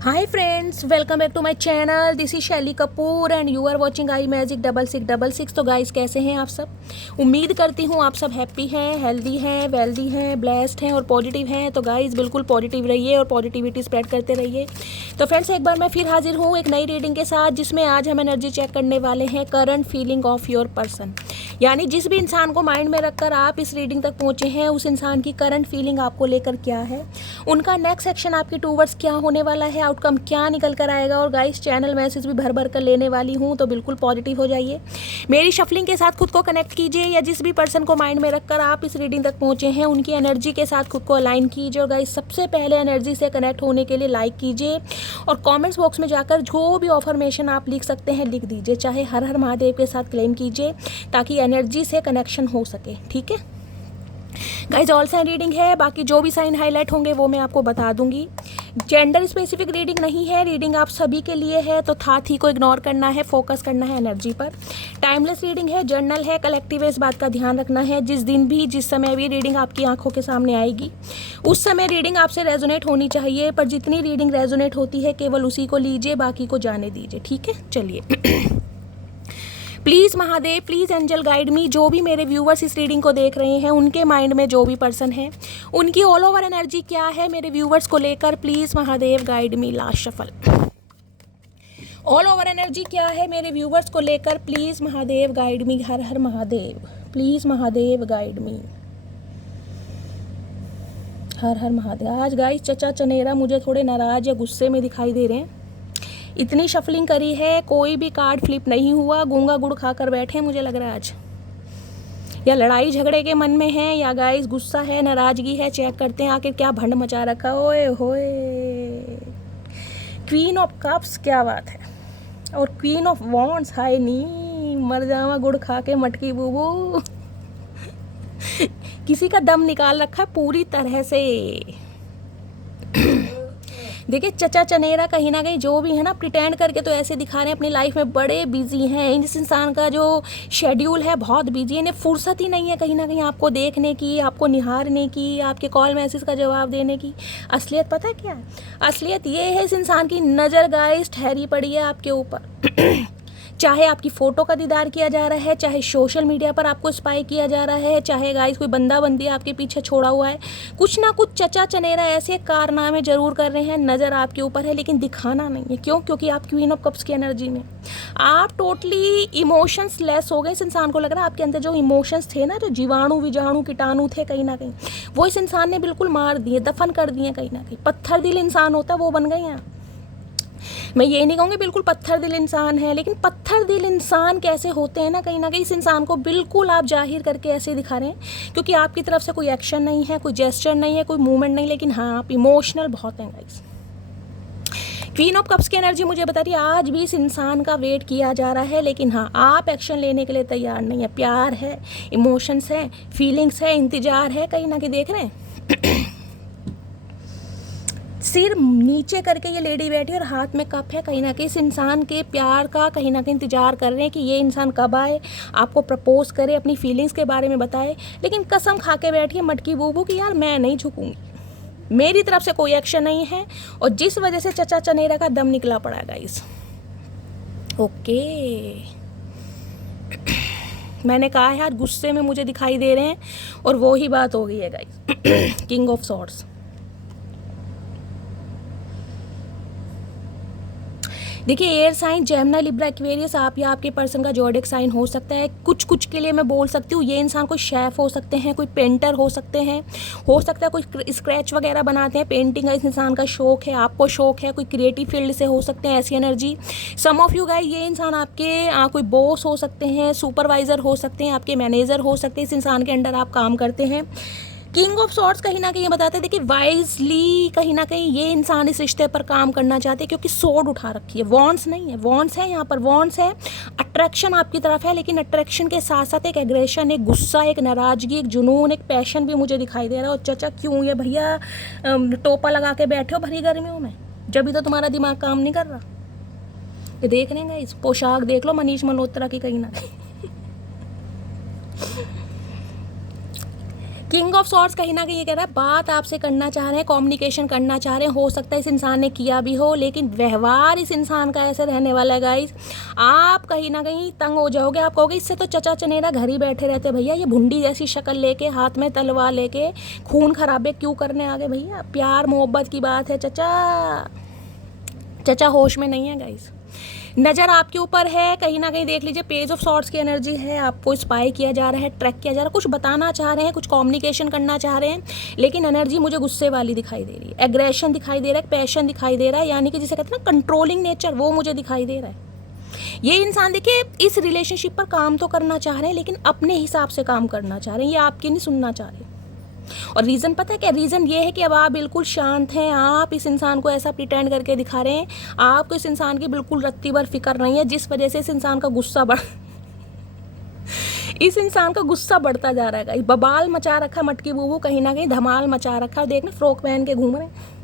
Hi friends, welcome back to my channel. This is शैली Kapoor and you are watching I magic 6666। तो guys कैसे हैं आप सब? उम्मीद करती हूँ आप सब हैप्पी हैं, हेल्दी हैं, वेल्दी हैं, ब्लेस्ड हैं और पॉजिटिव हैं। तो गाइस बिल्कुल पॉजिटिव रहिए और पॉजिटिविटी स्प्रेड करते रहिए। तो फ्रेंड्स एक बार मैं फिर हाजिर हूँ एक नई रीडिंग के साथ, जिसमें आज हम एनर्जी चेक करने वाले हैं current feeling of your person. यानी जिस भी इंसान को माइंड में रखकर आप इस रीडिंग तक पहुँचे हैं, उस इंसान की करंट फीलिंग आपको लेकर क्या है, उनका नेक्स्ट एक्शन आपकी टूवर्ड्स क्या होने वाला है, आउटकम क्या निकल कर आएगा। और गाइस चैनल मैसेज भी भर भर कर लेने वाली हूँ, तो बिल्कुल पॉजिटिव हो जाइए। मेरी शफलिंग के साथ खुद को कनेक्ट कीजिए, या जिस भी पर्सन को माइंड में रखकर आप इस रीडिंग तक पहुँचे हैं, उनकी एनर्जी के साथ खुद को अलाइन कीजिए। और गाइस सबसे पहले एनर्जी से कनेक्ट होने के लिए लाइक कीजिए और कॉमेंट्स बॉक्स में जाकर जो भी ऑफर्मेशन आप लिख सकते हैं लिख दीजिए, चाहे हर हर महादेव के साथ क्लेम कीजिए, ताकि एनर्जी से कनेक्शन हो सके। ठीक है गाइज, ऑल साइन रीडिंग है, बाकी जो भी साइन हाईलाइट होंगे वो मैं आपको बता दूंगी। जेंडर स्पेसिफिक रीडिंग नहीं है, रीडिंग आप सभी के लिए है, तो था थी को इग्नोर करना है, फोकस करना है एनर्जी पर। टाइमलेस रीडिंग है, जर्नल है, कलेक्टिव है, इस बात का ध्यान रखना है। जिस दिन भी जिस समय भी रीडिंग आपकी आंखों के सामने आएगी, उस समय रीडिंग आपसे रेजोनेट होनी चाहिए, पर जितनी रीडिंग रेजोनेट होती है केवल उसी को लीजिए, बाकी को जाने दीजिए। ठीक है, चलिए। Please Mahadev, please angel guide me. जो भी मेरे व्यूवर्स इस रीडिंग को देख रहे हैं, उनके माइंड में जो भी पर्सन है, उनकी ऑल ओवर एनर्जी क्या है मेरे व्यूवर्स को लेकर, please Mahadev guide me. Last shuffle. All over energy क्या है मेरे व्यूवर्स को लेकर, प्लीज़ महादेव गाइड मी। हर हर Mahadev, please Mahadev guide me. हर हर महादेव। आज गाइस चचा चनेरा मुझे थोड़े नाराज या गुस्से में दिखाई दे रहे हैं। इतनी शफलिंग करी है, कोई भी कार्ड फ्लिप नहीं हुआ, गूंगा गुड़ खाकर बैठे मुझे लग रहा है आज। या लड़ाई झगड़े के मन में है, या गाइस गुस्सा है, नाराजगी है। चेक करते हैं आखिर क्या भंड मचा रखा। ओए होए, क्वीन ऑफ कप्स, क्या बात है। और क्वीन ऑफ वॉन्ड्स, हाय नी, मर जावा गुड़ खा के मटकी बूबू। किसी का दम निकाल रखा है पूरी तरह से। देखिए चचा चनेरा कहीं ना कहीं जो भी है ना, प्रिटेंड करके तो ऐसे दिखा रहे हैं अपनी लाइफ में बड़े बिजी हैं। इस इंसान का जो शेड्यूल है बहुत बिजी है, इन्हें फुर्सत ही नहीं है कहीं ना कहीं आपको देखने की, आपको निहारने की, आपके कॉल मैसेज का जवाब देने की। असलियत पता है क्या है? असलियत ये है, इस इंसान की नज़र गाइस ठहरी पड़ी है आपके ऊपर। चाहे आपकी फ़ोटो का दीदार किया जा रहा है, चाहे सोशल मीडिया पर आपको स्पाई किया जा रहा है, चाहे गाइस कोई बंदा बंदी आपके पीछे छोड़ा हुआ है, कुछ ना कुछ चचा चनेरा ऐसे कारनामे जरूर कर रहे हैं। नज़र आपके ऊपर है लेकिन दिखाना नहीं है। क्यों? क्योंकि आप क्वीन ऑफ कप्स की एनर्जी में आप टोटली इमोशंस लेस हो गए। इस इंसान को लग रहा है आपके अंदर जो इमोशंस थे ना, जो जीवाणु विजाणु कीटाणु थे कहीं ना कहीं, वो इस इंसान ने बिल्कुल मार दिए, दफन कर दिए कहीं ना कहीं। पत्थर दिल इंसान होता है वो बन गए हैं। मैं ये नहीं कहूँगी बिल्कुल पत्थर दिल इंसान है, लेकिन पत्थर दिल इंसान कैसे होते हैं ना, कहीं ना कहीं इस इंसान को बिल्कुल आप जाहिर करके ऐसे दिखा रहे हैं, क्योंकि आपकी तरफ से कोई एक्शन नहीं है, कोई जेस्चर नहीं है, कोई मूवमेंट नहीं, लेकिन हाँ आप इमोशनल बहुत हैं गाइस। क्वीन ऑफ कप्स की एनर्जी मुझे बता रही है आज भी इस इंसान का वेट किया जा रहा है, लेकिन हाँ आप एक्शन लेने के लिए तैयार नहीं है। प्यार है, इमोशंस है, फीलिंग्स है, इंतजार है, कहीं ना कहीं देख रहे हैं। सिर नीचे करके ये लेडी बैठी और हाथ में कप है, कहीं ना कहीं इस इंसान के प्यार का कहीं ना कहीं इंतजार कर रहे हैं कि ये इंसान कब आए, आपको प्रपोज करे, अपनी फीलिंग्स के बारे में बताए। लेकिन कसम खा के बैठी है मटकी बूबू कि यार मैं नहीं झुकूंगी, मेरी तरफ से कोई एक्शन नहीं है। और जिस वजह से चचा चनेरा का दम निकला पड़ा है गाइस। ओके, मैंने कहा है आज गुस्से में मुझे दिखाई दे रहे हैं, और वो ही बात हो गई है गाइस। King of swords. देखिए air sign Gemini Libra Aquarius, आप या आपके पर्सन का ज़ोडिएक साइन हो सकता है। कुछ के लिए मैं बोल सकती हूँ ये इंसान कोई शेफ़ हो सकते हैं, कोई पेंटर हो सकते हैं, हो सकता है कोई स्क्रैच वगैरह बनाते हैं, पेंटिंग का इस इंसान का शौक है, आपको शौक है, कोई क्रिएटिव फील्ड से हो सकते हैं ऐसी energy. Some of you guys, ये इंसान आपके कोई बॉस हो सकते हैं, सुपरवाइज़र हो सकते हैं, आपके मैनेजर हो सकते हैं, इस इंसान के अंडर आप काम करते हैं। किंग ऑफ सॉर्ड्स कहीं ना कहीं ये बताते हैं, देखिए वाइजली कहीं ना कहीं ये इंसान इस रिश्ते पर काम करना चाहते हैं, क्योंकि सोड उठा रखी है। वॉन्ड्स नहीं है, वॉन्ड्स है यहाँ पर, वॉन्ड्स है। अट्रैक्शन आपकी तरफ है, लेकिन अट्रैक्शन के साथ साथ एक एग्रेशन, एक गुस्सा, एक नाराजगी, एक जुनून, एक पैशन भी मुझे दिखाई दे रहा है। और चचा क्यों ये भैया टोपा लगा के बैठे हो भरी गर्मियों में, जब भी तो तुम्हारा दिमाग काम नहीं कर रहा। ये देख रहे हैं इस पोशाक देख लो मनीष मल्होत्रा की कहीं ना कहीं। किंग ऑफ सॉर्ड्स कहीं ना कहीं ये कह रहा है बात आपसे करना चाह रहे हैं, कम्युनिकेशन करना चाह रहे हैं, हो सकता है इस इंसान ने किया भी हो, लेकिन व्यवहार इस इंसान का ऐसे रहने वाला है गाइस, आप कहीं ना कहीं तंग हो जाओगे। आप कहोगे इससे तो चचा चनेरा घर ही बैठे रहते भैया, ये भुंडी जैसी शक्ल लेके हाथ में तलवार लेके खून खराबे क्यों करने आ गए भैया। प्यार मोहब्बत की बात है चचा, चचा होश में नहीं है गाइस। नज़र आपके ऊपर है, कहीं ना कहीं देख लीजिए पेज ऑफ सॉर्ड्स की एनर्जी है, आपको स्पाई किया जा रहा है, ट्रैक किया जा रहा है, कुछ बताना चाह रहे हैं, कुछ कम्युनिकेशन करना चाह रहे हैं, लेकिन एनर्जी मुझे गुस्से वाली दिखाई दे रही है, एग्रेशन दिखाई दे रहा है, पैशन दिखाई दे रहा है, यानी कि जिसे कहते हैं ना कंट्रोलिंग नेचर, वो मुझे दिखाई दे रहा है। ये इंसान देखिए इस रिलेशनशिप पर काम तो करना चाह रहे हैं, लेकिन अपने हिसाब से काम करना चाह रहे हैं, ये आपकी नहीं सुनना चाह रहे। और रीज़न पता है क्या, रीज़न ये है कि अब आप बिल्कुल शांत हैं, आप इस इंसान को ऐसा प्रिटेंड करके दिखा रहे हैं, आपको इस इंसान की बिल्कुल रत्ती भर फिक्र नहीं है, जिस वजह से इस इंसान का गुस्सा इस इंसान का गुस्सा बढ़ता जा रहा है। बबाल मचा रखा मटकी बूबू, कहीं ना कहीं धमाल मचा रखा, देखना फ्रॉक पहन के घूम रहे हैं।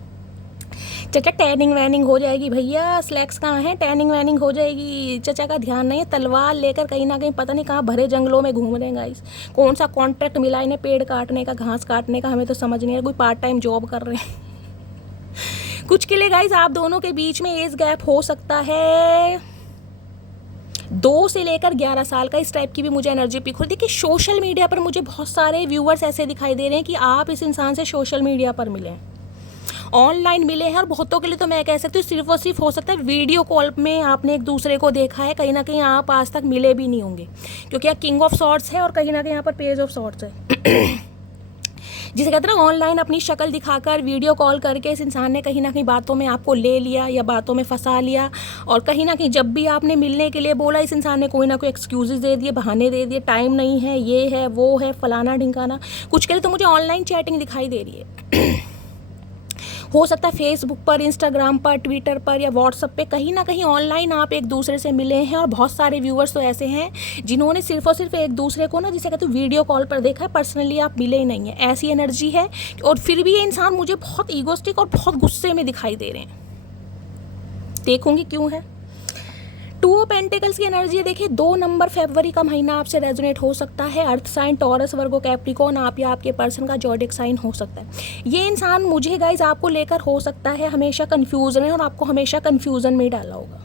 चचा टैनिंग वैनिंग हो जाएगी भैया, स्लैक्स कहाँ हैं, टैनिंग वैनिंग हो जाएगी, चचा का ध्यान नहीं है, तलवार लेकर कहीं ना कहीं पता नहीं कहाँ भरे जंगलों में घूम रहे हैं गाइस। कौन सा कॉन्ट्रैक्ट मिला इन्हें पेड़ काटने का, घास काटने का, हमें तो समझ नहीं आ रहा, कोई पार्ट टाइम जॉब कर रहे हैं। कुछ के लिए गाइस आप दोनों के बीच में एज गैप हो सकता है 2 से लेकर 11 साल का, इस टाइप की भी मुझे एनर्जी पिक हो। देखिए सोशल मीडिया पर मुझे बहुत सारे व्यूअर्स ऐसे दिखाई दे रहे हैं कि आप इस इंसान से सोशल मीडिया पर मिले हैं, ऑनलाइन मिले हैं, और बहुतों के लिए तो मैं कह सकती हूँ सिर्फ और सिर्फ हो सकता है वीडियो कॉल में आपने एक दूसरे को देखा है, कहीं ना कहीं आप आज तक मिले भी नहीं होंगे, क्योंकि यहाँ किंग ऑफ सॉर्ड्स है और कहीं ना कहीं यहाँ पर पेज ऑफ सॉर्ड्स है। जिसे कहते हैं ना ऑनलाइन अपनी शक्ल दिखाकर वीडियो कॉल करके इस इंसान ने कहीं ना कहीं बातों में आपको ले लिया या बातों में फंसा लिया, और कहीं ना कहीं जब भी आपने मिलने के लिए बोला इस इंसान ने कोई ना कोई एक्सक्यूजेस दे दिए, बहाने दे दिए, टाइम नहीं है, ये है वो है, फलाना ढिंकाना। कुछ के लिए तो मुझे ऑनलाइन चैटिंग दिखाई दे रही है। हो सकता है फेसबुक पर, इंस्टाग्राम पर, ट्विटर पर या व्हाट्सएप पे कहीं ना कहीं ऑनलाइन आप एक दूसरे से मिले हैं, और बहुत सारे व्यूअर्स तो ऐसे हैं जिन्होंने सिर्फ और सिर्फ एक दूसरे को ना जिसे कहते हैं वीडियो कॉल पर देखा है, पर्सनली आप मिले ही नहीं है, ऐसी एनर्जी है। और फिर भी ये इंसान मुझे बहुत ईगोस्टिक और बहुत गुस्से में दिखाई दे रहे हैं, देखूंगी क्यों है। 2 ऑफ पेंटिकल्स की एनर्जी है, देखिए 2 नंबर फरवरी का महीना आपसे रेजोनेट हो सकता है, earth sign Taurus Virgo Capricorn, आप या आपके पर्सन का जॉडिक साइन हो सकता है। ये इंसान मुझे गाइज आपको लेकर हो सकता है हमेशा कंफ्यूजन है, और आपको हमेशा कंफ्यूजन में डाला होगा,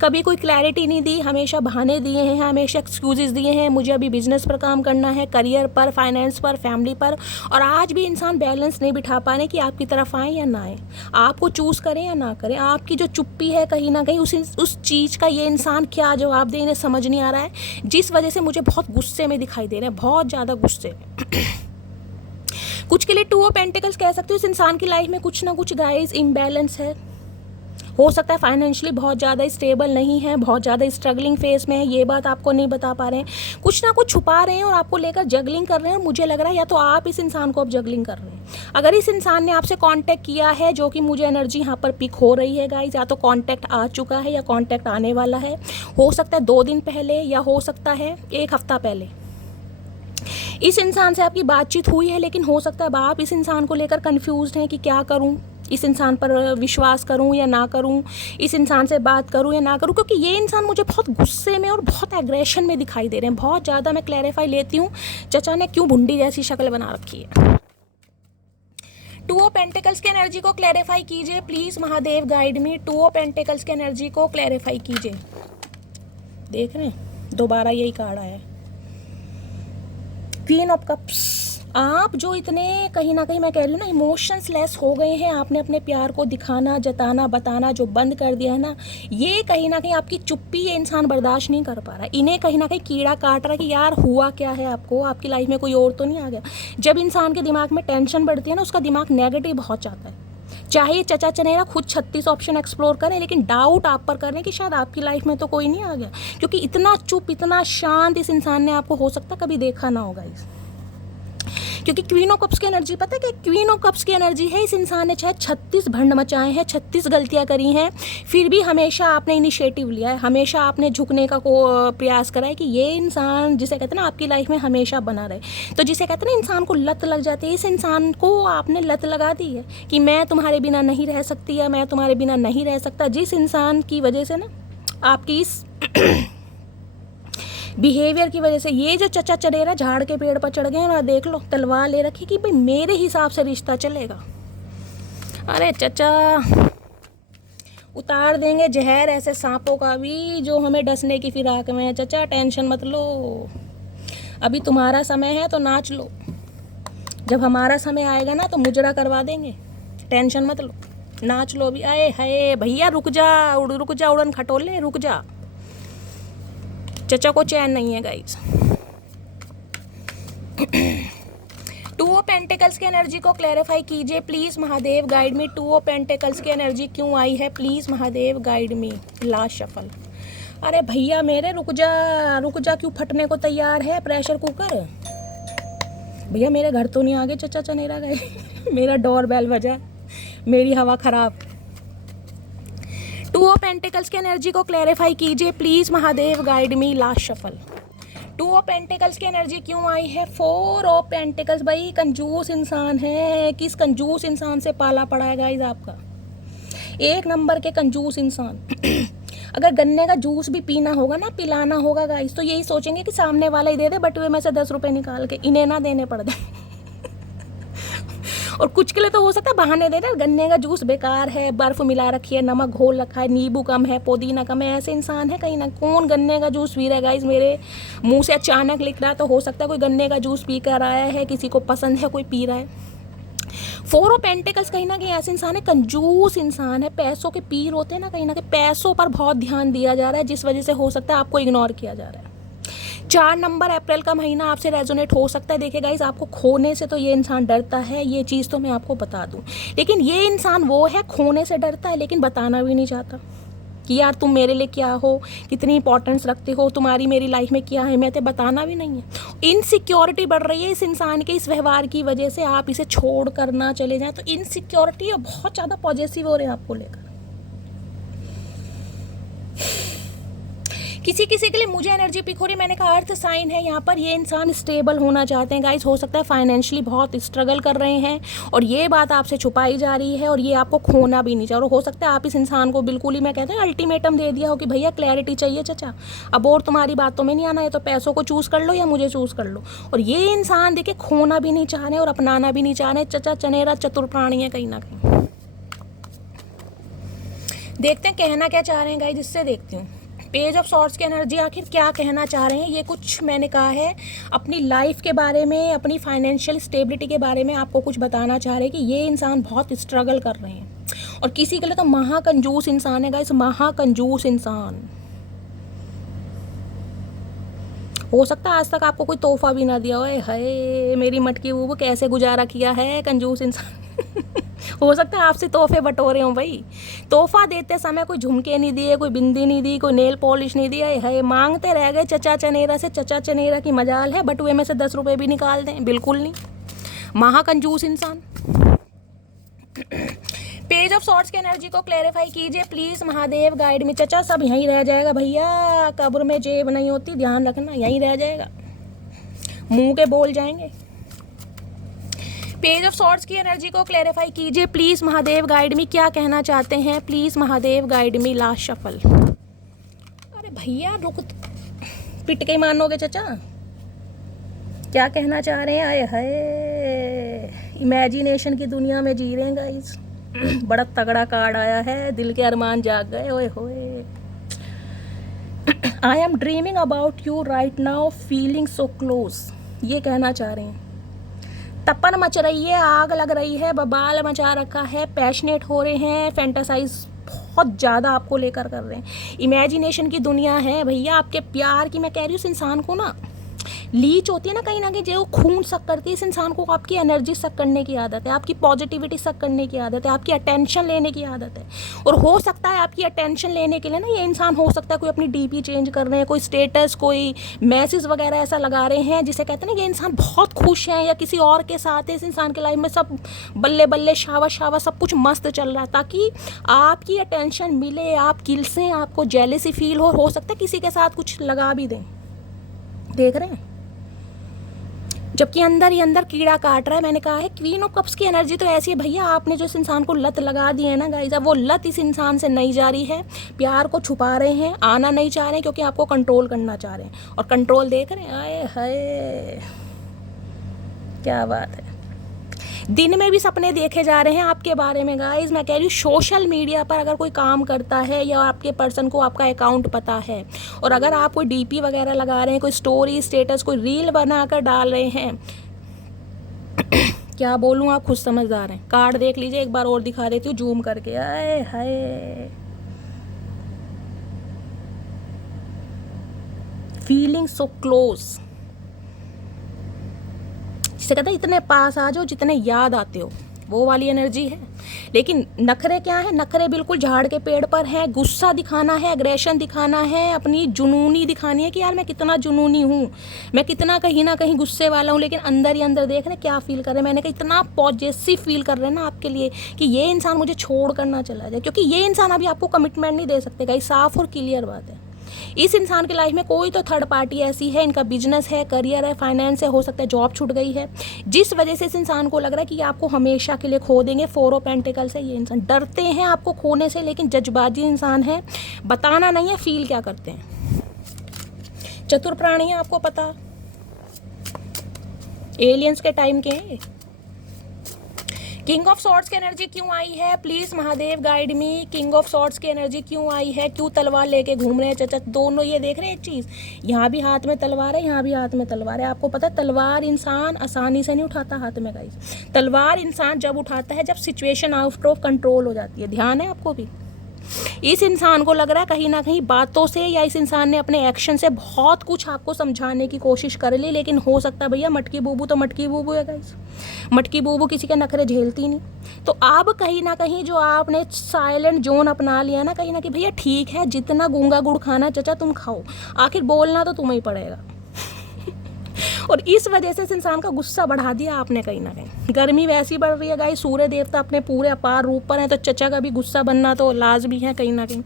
कभी कोई क्लैरिटी नहीं दी, हमेशा बहाने दिए हैं, हमेशा एक्सक्यूजेस दिए हैं, मुझे अभी बिजनेस पर काम करना है, करियर पर, फाइनेंस पर, फैमिली पर, और आज भी इंसान बैलेंस नहीं बिठा पा रहे कि आपकी तरफ आए या ना आए, आपको चूज़ करें या ना करें। आपकी जो चुप्पी है कहीं ना कहीं उस चीज़ का ये इंसान क्या जवाब दे, इन्हें समझ नहीं आ रहा है, जिस वजह से मुझे बहुत गुस्से में दिखाई दे रहे हैं, बहुत ज़्यादा गुस्से में। कुछ के लिए 2 ऑफ पेंटिकल्स कह सकते हो इस इंसान की लाइफ में कुछ ना कुछ गाइस इम्बैलेंस है, हो सकता है फाइनेंशियली बहुत ज़्यादा स्टेबल नहीं है, बहुत ज़्यादा स्ट्रगलिंग फेस में है, ये बात आपको नहीं बता पा रहे हैं, कुछ ना कुछ छुपा रहे हैं और आपको लेकर जगलिंग कर रहे हैं। और मुझे लग रहा है या तो आप इस इंसान को अब जगलिंग कर रहे हैं, अगर इस इंसान ने आपसे कांटेक्ट किया है, जो कि मुझे एनर्जी यहाँ पर पिक हो रही है गाइज, या तो कांटेक्ट आ चुका है या कांटेक्ट आने वाला है, हो सकता है 2 दिन पहले या हो सकता है 1 हफ्ता पहले इस इंसान से आपकी बातचीत हुई है, लेकिन हो सकता है अब आप इस इंसान को लेकर कंफ्यूज्ड हैं कि क्या करूं, इस इंसान पर विश्वास करूं या ना करूं, इस इंसान से बात करूं या ना करूं, क्योंकि ये इंसान मुझे बहुत गुस्से में और बहुत एग्रेशन में दिखाई दे रहे हैं, बहुत ज़्यादा। मैं क्लैरिफाई लेती हूँ, चचा ने क्यों भुंडी जैसी शक्ल बना रखी है। 2 ऑफ पेंटिकल्स की एनर्जी को क्लैरिफाई कीजिए please, Mahadev guide me, 2 of pentacles की एनर्जी को क्लैरिफाई कीजिए। देख रहे हैं दोबारा यही कार्ड आया है, क्वीन ऑफ कप्स। आप जो इतने कहीं ना कहीं मैं कह रही हूँ ना इमोशंस लेस हो गए हैं, आपने अपने प्यार को दिखाना, जताना, बताना जो बंद कर दिया है ना, ये कहीं ना कहीं आपकी चुप्पी ये इंसान बर्दाश्त नहीं कर पा रहा है, इन्हें कहीं ना कहीं कीड़ा काट रहा है कि यार हुआ क्या है आपको, आपकी लाइफ में कोई और तो नहीं आ गया। जब इंसान के दिमाग में टेंशन बढ़ती है ना, उसका दिमाग नेगेटिव बहुत जाता है, चाहे चचा चनेरा खुद 36 ऑप्शन एक्सप्लोर करें, लेकिन डाउट आप पर करें कि शायद आपकी लाइफ में तो कोई नहीं आ गया, क्योंकि इतना चुप, इतना शांत इस इंसान ने आपको हो सकता कभी देखा ना होगा इस, क्योंकि क्वीन ऑफ कप्स की एनर्जी पता है कि क्वीन ऑफ कप्स की एनर्जी है, इस इंसान ने चाहे 36 भंड मचाए हैं, 36 गलतियां करी हैं, फिर भी हमेशा आपने इनिशिएटिव लिया है, हमेशा आपने झुकने का प्रयास करा है कि ये इंसान जिसे कहते हैं ना आपकी लाइफ में हमेशा बना रहे। तो जिसे कहते हैं ना इंसान को लत लग जाती है, इस इंसान को आपने लत लगा दी है कि मैं तुम्हारे बिना नहीं रह सकती या मैं तुम्हारे बिना नहीं रह सकता, जिस इंसान की वजह से ना आपकी इस बिहेवियर की वजह से ये जो चचा चनेरा झाड़ के पेड़ पर चढ़ गए ना, देख लो तलवार ले रखी कि भाई मेरे हिसाब से रिश्ता चलेगा। अरे चचा उतार देंगे जहर ऐसे सांपों का भी जो हमें डसने की फिराक में है। चचा टेंशन मत लो, अभी तुम्हारा समय है तो नाच लो, जब हमारा समय आएगा ना तो मुजरा करवा देंगे। टेंशन मत लो, नाच लो अभी। आए हाय भैया रुक जा उड़न खटोले रुक जा, चचा को चैन नहीं है गाइस। टू ऑफ पेंटिकल्स की एनर्जी को क्लैरिफाई कीजिए please Mahadev, guide me. Two of pentacles की एनर्जी क्यों आई है please Mahadev, guide me. Last shuffle. अरे भैया मेरे रुक जा, क्यों फटने को तैयार है प्रेशर कुकर। भैया मेरे घर तो नहीं आगे चचा चनेरा गए मेरा डोर बेल बजा, मेरी हवा खराब। टू ऑफ पेंटिकल्स की एनर्जी को क्लैरिफाई कीजिए please Mahadev, guide me. Last shuffle. Two of pentacles की एनर्जी क्यों आई है। Four of pentacles. भाई कंजूस इंसान है, किस कंजूस इंसान से पाला पड़ा है गाइस आपका, एक नंबर के कंजूस इंसान। अगर गन्ने का जूस भी पीना होगा ना, पिलाना होगा गाइस, तो यही सोचेंगे कि सामने वाला ही दे दे, बटुए में से 10 रुपए निकाल के इन्हें ना देने पड़ जाए और कुछ के लिए तो हो सकता है बहाने दे दे, गन्ने का जूस बेकार है, बर्फ मिला रखी है, नमक घोल रखा है, नींबू कम है, पुदीना कम है। ऐसे इंसान है कहीं ना, कौन गन्ने का जूस पी रहा है गाइस। मेरे मुंह से अचानक लिख रहा, तो हो सकता है कोई गन्ने का जूस पी कर आया है, किसी को पसंद है, कोई पी रहा है। फोर ऑफ पेंटिकल्स कहीं ना कहीं ऐसे इंसान है, कंजूस इंसान है, पैसों के पीर होते हैं ना, कहीं पैसों पर बहुत ध्यान दिया जा रहा है, जिस वजह से हो सकता है आपको इग्नोर किया जा रहा है। 4 नंबर अप्रैल का महीना आपसे रेजोनेट हो सकता है। देखिए गाइस, आपको खोने से तो ये इंसान डरता है, ये चीज़ तो मैं आपको बता दूं, लेकिन ये इंसान वो है खोने से डरता है लेकिन बताना भी नहीं चाहता कि यार तुम मेरे लिए क्या हो, कितनी इंपॉर्टेंस रखते हो, तुम्हारी मेरी लाइफ में क्या है, मैं तो बताना भी नहीं है। इनसिक्योरिटी बढ़ रही है इस इंसान के इस व्यवहार की वजह से, आप इसे छोड़ कर ना चले जाएं तो इनसिक्योरिटी और बहुत ज़्यादा पॉजिटिव हो रहे हैं आपको लेकर। किसी किसी के लिए मुझे एनर्जी पिक हो रही है, मैंने कहा अर्थ साइन है यहाँ पर, ये इंसान स्टेबल होना चाहते हैं गाइस। हो सकता है फाइनेंशियली बहुत स्ट्रगल कर रहे हैं और ये बात आपसे छुपाई जा रही है और ये आपको खोना भी नहीं चाहिए। और हो सकता है आप इस इंसान को बिल्कुल ही, मैं कहते हैं अल्टीमेटम दे दिया हो कि भैया क्लैरिटी चाहिए चचा, अब और तुम्हारी बातों में नहीं आना है, तो पैसों को चूज़ कर लो या मुझे चूज़ कर लो। और ये इंसान देखिए खोना भी नहीं चाह रहे और अपनाना भी नहीं चाह रहे। चचा चनेरा चतुर प्राणी है कहीं ना कहीं। देखते हैं कहना क्या चाह रहे हैं गाइस, जिससे देखती हूँ। पेज ऑफ सॉर्ड्स की एनर्जी आखिर क्या कहना चाह रहे हैं। ये कुछ मैंने कहा है अपनी लाइफ के बारे में, अपनी फाइनेंशियल स्टेबिलिटी के बारे में आपको कुछ बताना चाह रहे हैं कि ये इंसान बहुत स्ट्रगल कर रहे हैं और किसी के लिए तो महाकंजूस इंसान है गाइस, महाकंजूस इंसान। हो सकता है आज तक आपको कोई तोहफा भी ना दिया हो। हाय मेरी मटकी वो कैसे गुजारा किया है कंजूस इंसान हो सकता है आपसे तोहफे बटोरे हों भाई, तोहफा देते समय कोई झुमके नहीं दिए, कोई बिंदी नहीं दी, कोई नेल पॉलिश नहीं दिया, है मांगते रह गए चचा चनेरा से। चचा चनेरा की मजाल है बटुए में से 10 रुपए भी निकाल दें, बिल्कुल नहीं, महाकंजूस इंसान। पेज ऑफ सॉर्ड्स की एनर्जी को क्लैरिफाई कीजिए प्लीज महादेव, गाइड में। चचा सब यहीं रह जाएगा भैया, कब्र में जेब नहीं होती, ध्यान रखना, यहीं रह जाएगा, मुंह के बोल जाएंगे। पेज ऑफ सॉर्ड्स की एनर्जी को क्लैरिफाई कीजिए प्लीज महादेव, गाइड मी। क्या कहना चाहते हैं please Mahadev, guide me. Last shuffle. अरे भैया रुक, पिट के ही मानोगे चचा, क्या कहना चाह रहे हैं। आए हाय इमेजिनेशन की दुनिया में जी रहे हैं गाइस। बड़ा तगड़ा कार्ड आया है, दिल के अरमान जाग गए। ओए होए, I am dreaming about you right now, feeling so close. ये कहना चाह रहे हैं। तपन मच रही है, आग लग रही है, बबाल मचा रखा है, पैशनेट हो रहे हैं, फैंटासाइज बहुत ज़्यादा आपको लेकर कर रहे हैं। इमेजिनेशन की दुनिया है भैया आपके प्यार की। मैं कह रही हूँ इस इंसान को ना लीच होती है ना कहीं ना कहीं, जो खून सक करती है, इस इंसान को आपकी एनर्जी सक करने की आदत है, आपकी पॉजिटिविटी सक करने की आदत है, आपकी अटेंशन लेने की आदत है। और हो सकता है आपकी अटेंशन लेने के लिए ना ये इंसान, हो सकता है कोई अपनी डीपी चेंज कर रहे हैं, कोई स्टेटस, कोई मैसेज वगैरह ऐसा लगा रहे हैं जिसे कहते हैं ना ये इंसान बहुत खुश है या किसी और के साथ है। इस इंसान के लाइफ में सब बल्ले बल्ले, शावा शावा, सब कुछ मस्त चल रहा है, ताकि आपकी अटेंशन मिले, आप किलसें, आपको जेलसी फील हो सकता है किसी के साथ कुछ लगा भी दें। देख रहे हैं, जबकि अंदर ही अंदर कीड़ा काट रहा है। मैंने कहा है क्वीन ऑफ कप्स की एनर्जी तो ऐसी है भैया, आपने जो इस इंसान को लत लगा दी है ना गाइस, अब वो लत इस इंसान से नहीं जा रही है। प्यार को छुपा रहे हैं, आना नहीं चाह रहे हैं, क्योंकि आपको कंट्रोल करना चाह रहे हैं। और कंट्रोल देख रहे हैं, आए हाय क्या बात है। दिन में भी सपने देखे जा रहे हैं आपके बारे में गाइस। मैं कह रही हूँ सोशल मीडिया पर अगर कोई काम करता है या आपके पर्सन को आपका अकाउंट पता है, और अगर आप कोई डीपी वगैरह लगा रहे हैं, कोई स्टोरी स्टेटस कोई रील बनाकर डाल रहे हैं, क्या बोलूँ आप खुद समझदार हैं। कार्ड देख लीजिए, एक बार और दिखा देती हूँ जूम करके। आए हाय, फीलिंग सो क्लोज, जिसे कहते हैं इतने पास आ जाओ जितने याद आते हो, वो वाली एनर्जी है। लेकिन नखरे क्या है, नखरे बिल्कुल झाड़ के पेड़ पर है। गुस्सा दिखाना है, एग्रेशन दिखाना है, अपनी जुनूनी दिखानी है कि यार मैं कितना जुनूनी हूँ, मैं कितना कहीं ना कहीं गुस्से वाला हूँ। लेकिन अंदर ही अंदर देख रहे क्या फील कर रहे हैं। मैंने कहा इतना पॉजिटिव फील कर रहे हैं ना आपके लिए कि ये इंसान मुझे छोड़ कर ना चला जाए, क्योंकि ये इंसान अभी आपको कमिटमेंट नहीं दे सकते गाइस। साफ और क्लियर बात है। इस इंसान की लाइफ में कोई तो थर्ड पार्टी ऐसी है, इनका बिजनेस है, करियर है, फाइनेंस है, हो सकता है जॉब छूट गई है, जिस वजह से इस इंसान को लग रहा है कि आपको हमेशा के लिए खो देंगे। 4 ऑफ पेंटिकल्स है। ये इंसान डरते हैं आपको खोने से, लेकिन जज्बाजी इंसान है, बताना नहीं है फील क्या करते हैं। चतुर प्राणी है, आपको पता, एलियंस के टाइम के हैं। किंग ऑफ सॉर्ड्स की एनर्जी क्यों आई है, please Mahadev guide me. King of swords की एनर्जी क्यों आई है, क्यों तलवार लेके घूम रहे हैं चचा दोनों। ये देख रहे हैं एक चीज़, यहाँ भी हाथ में तलवार है, यहाँ भी हाथ में तलवार है। आपको पता है तलवार इंसान आसानी से नहीं उठाता हाथ में गाइस। तलवार इंसान जब उठाता है जब सिचुएशन आउट ऑफ कंट्रोल हो जाती है। ध्यान है आपको भी। इस इंसान को लग रहा है कहीं ना कहीं बातों से, या इस इंसान ने अपने एक्शन से बहुत कुछ आपको समझाने की कोशिश कर ली, लेकिन हो सकता है भैया मटकी बूबू तो मटकी बूबू है गाइस। मटकी बूबू किसी के नखरे झेलती नहीं। तो अब कहीं ना कहीं जो आपने साइलेंट जोन अपना लिया ना, कहीं ना कहीं भैया ठीक है, जितना गूंगा गुड़ खाना चचा तुम खाओ, आखिर बोलना तो तुम्हें ही पड़ेगा। और इस वजह से इस इंसान का गुस्सा बढ़ा दिया आपने कहीं ना कहीं। गर्मी वैसी बढ़ रही है गाइस, सूर्य देवता अपने पूरे अपार रूप पर है, तो चचा का भी गुस्सा बनना तो लाजमी है कहीं ना कहीं।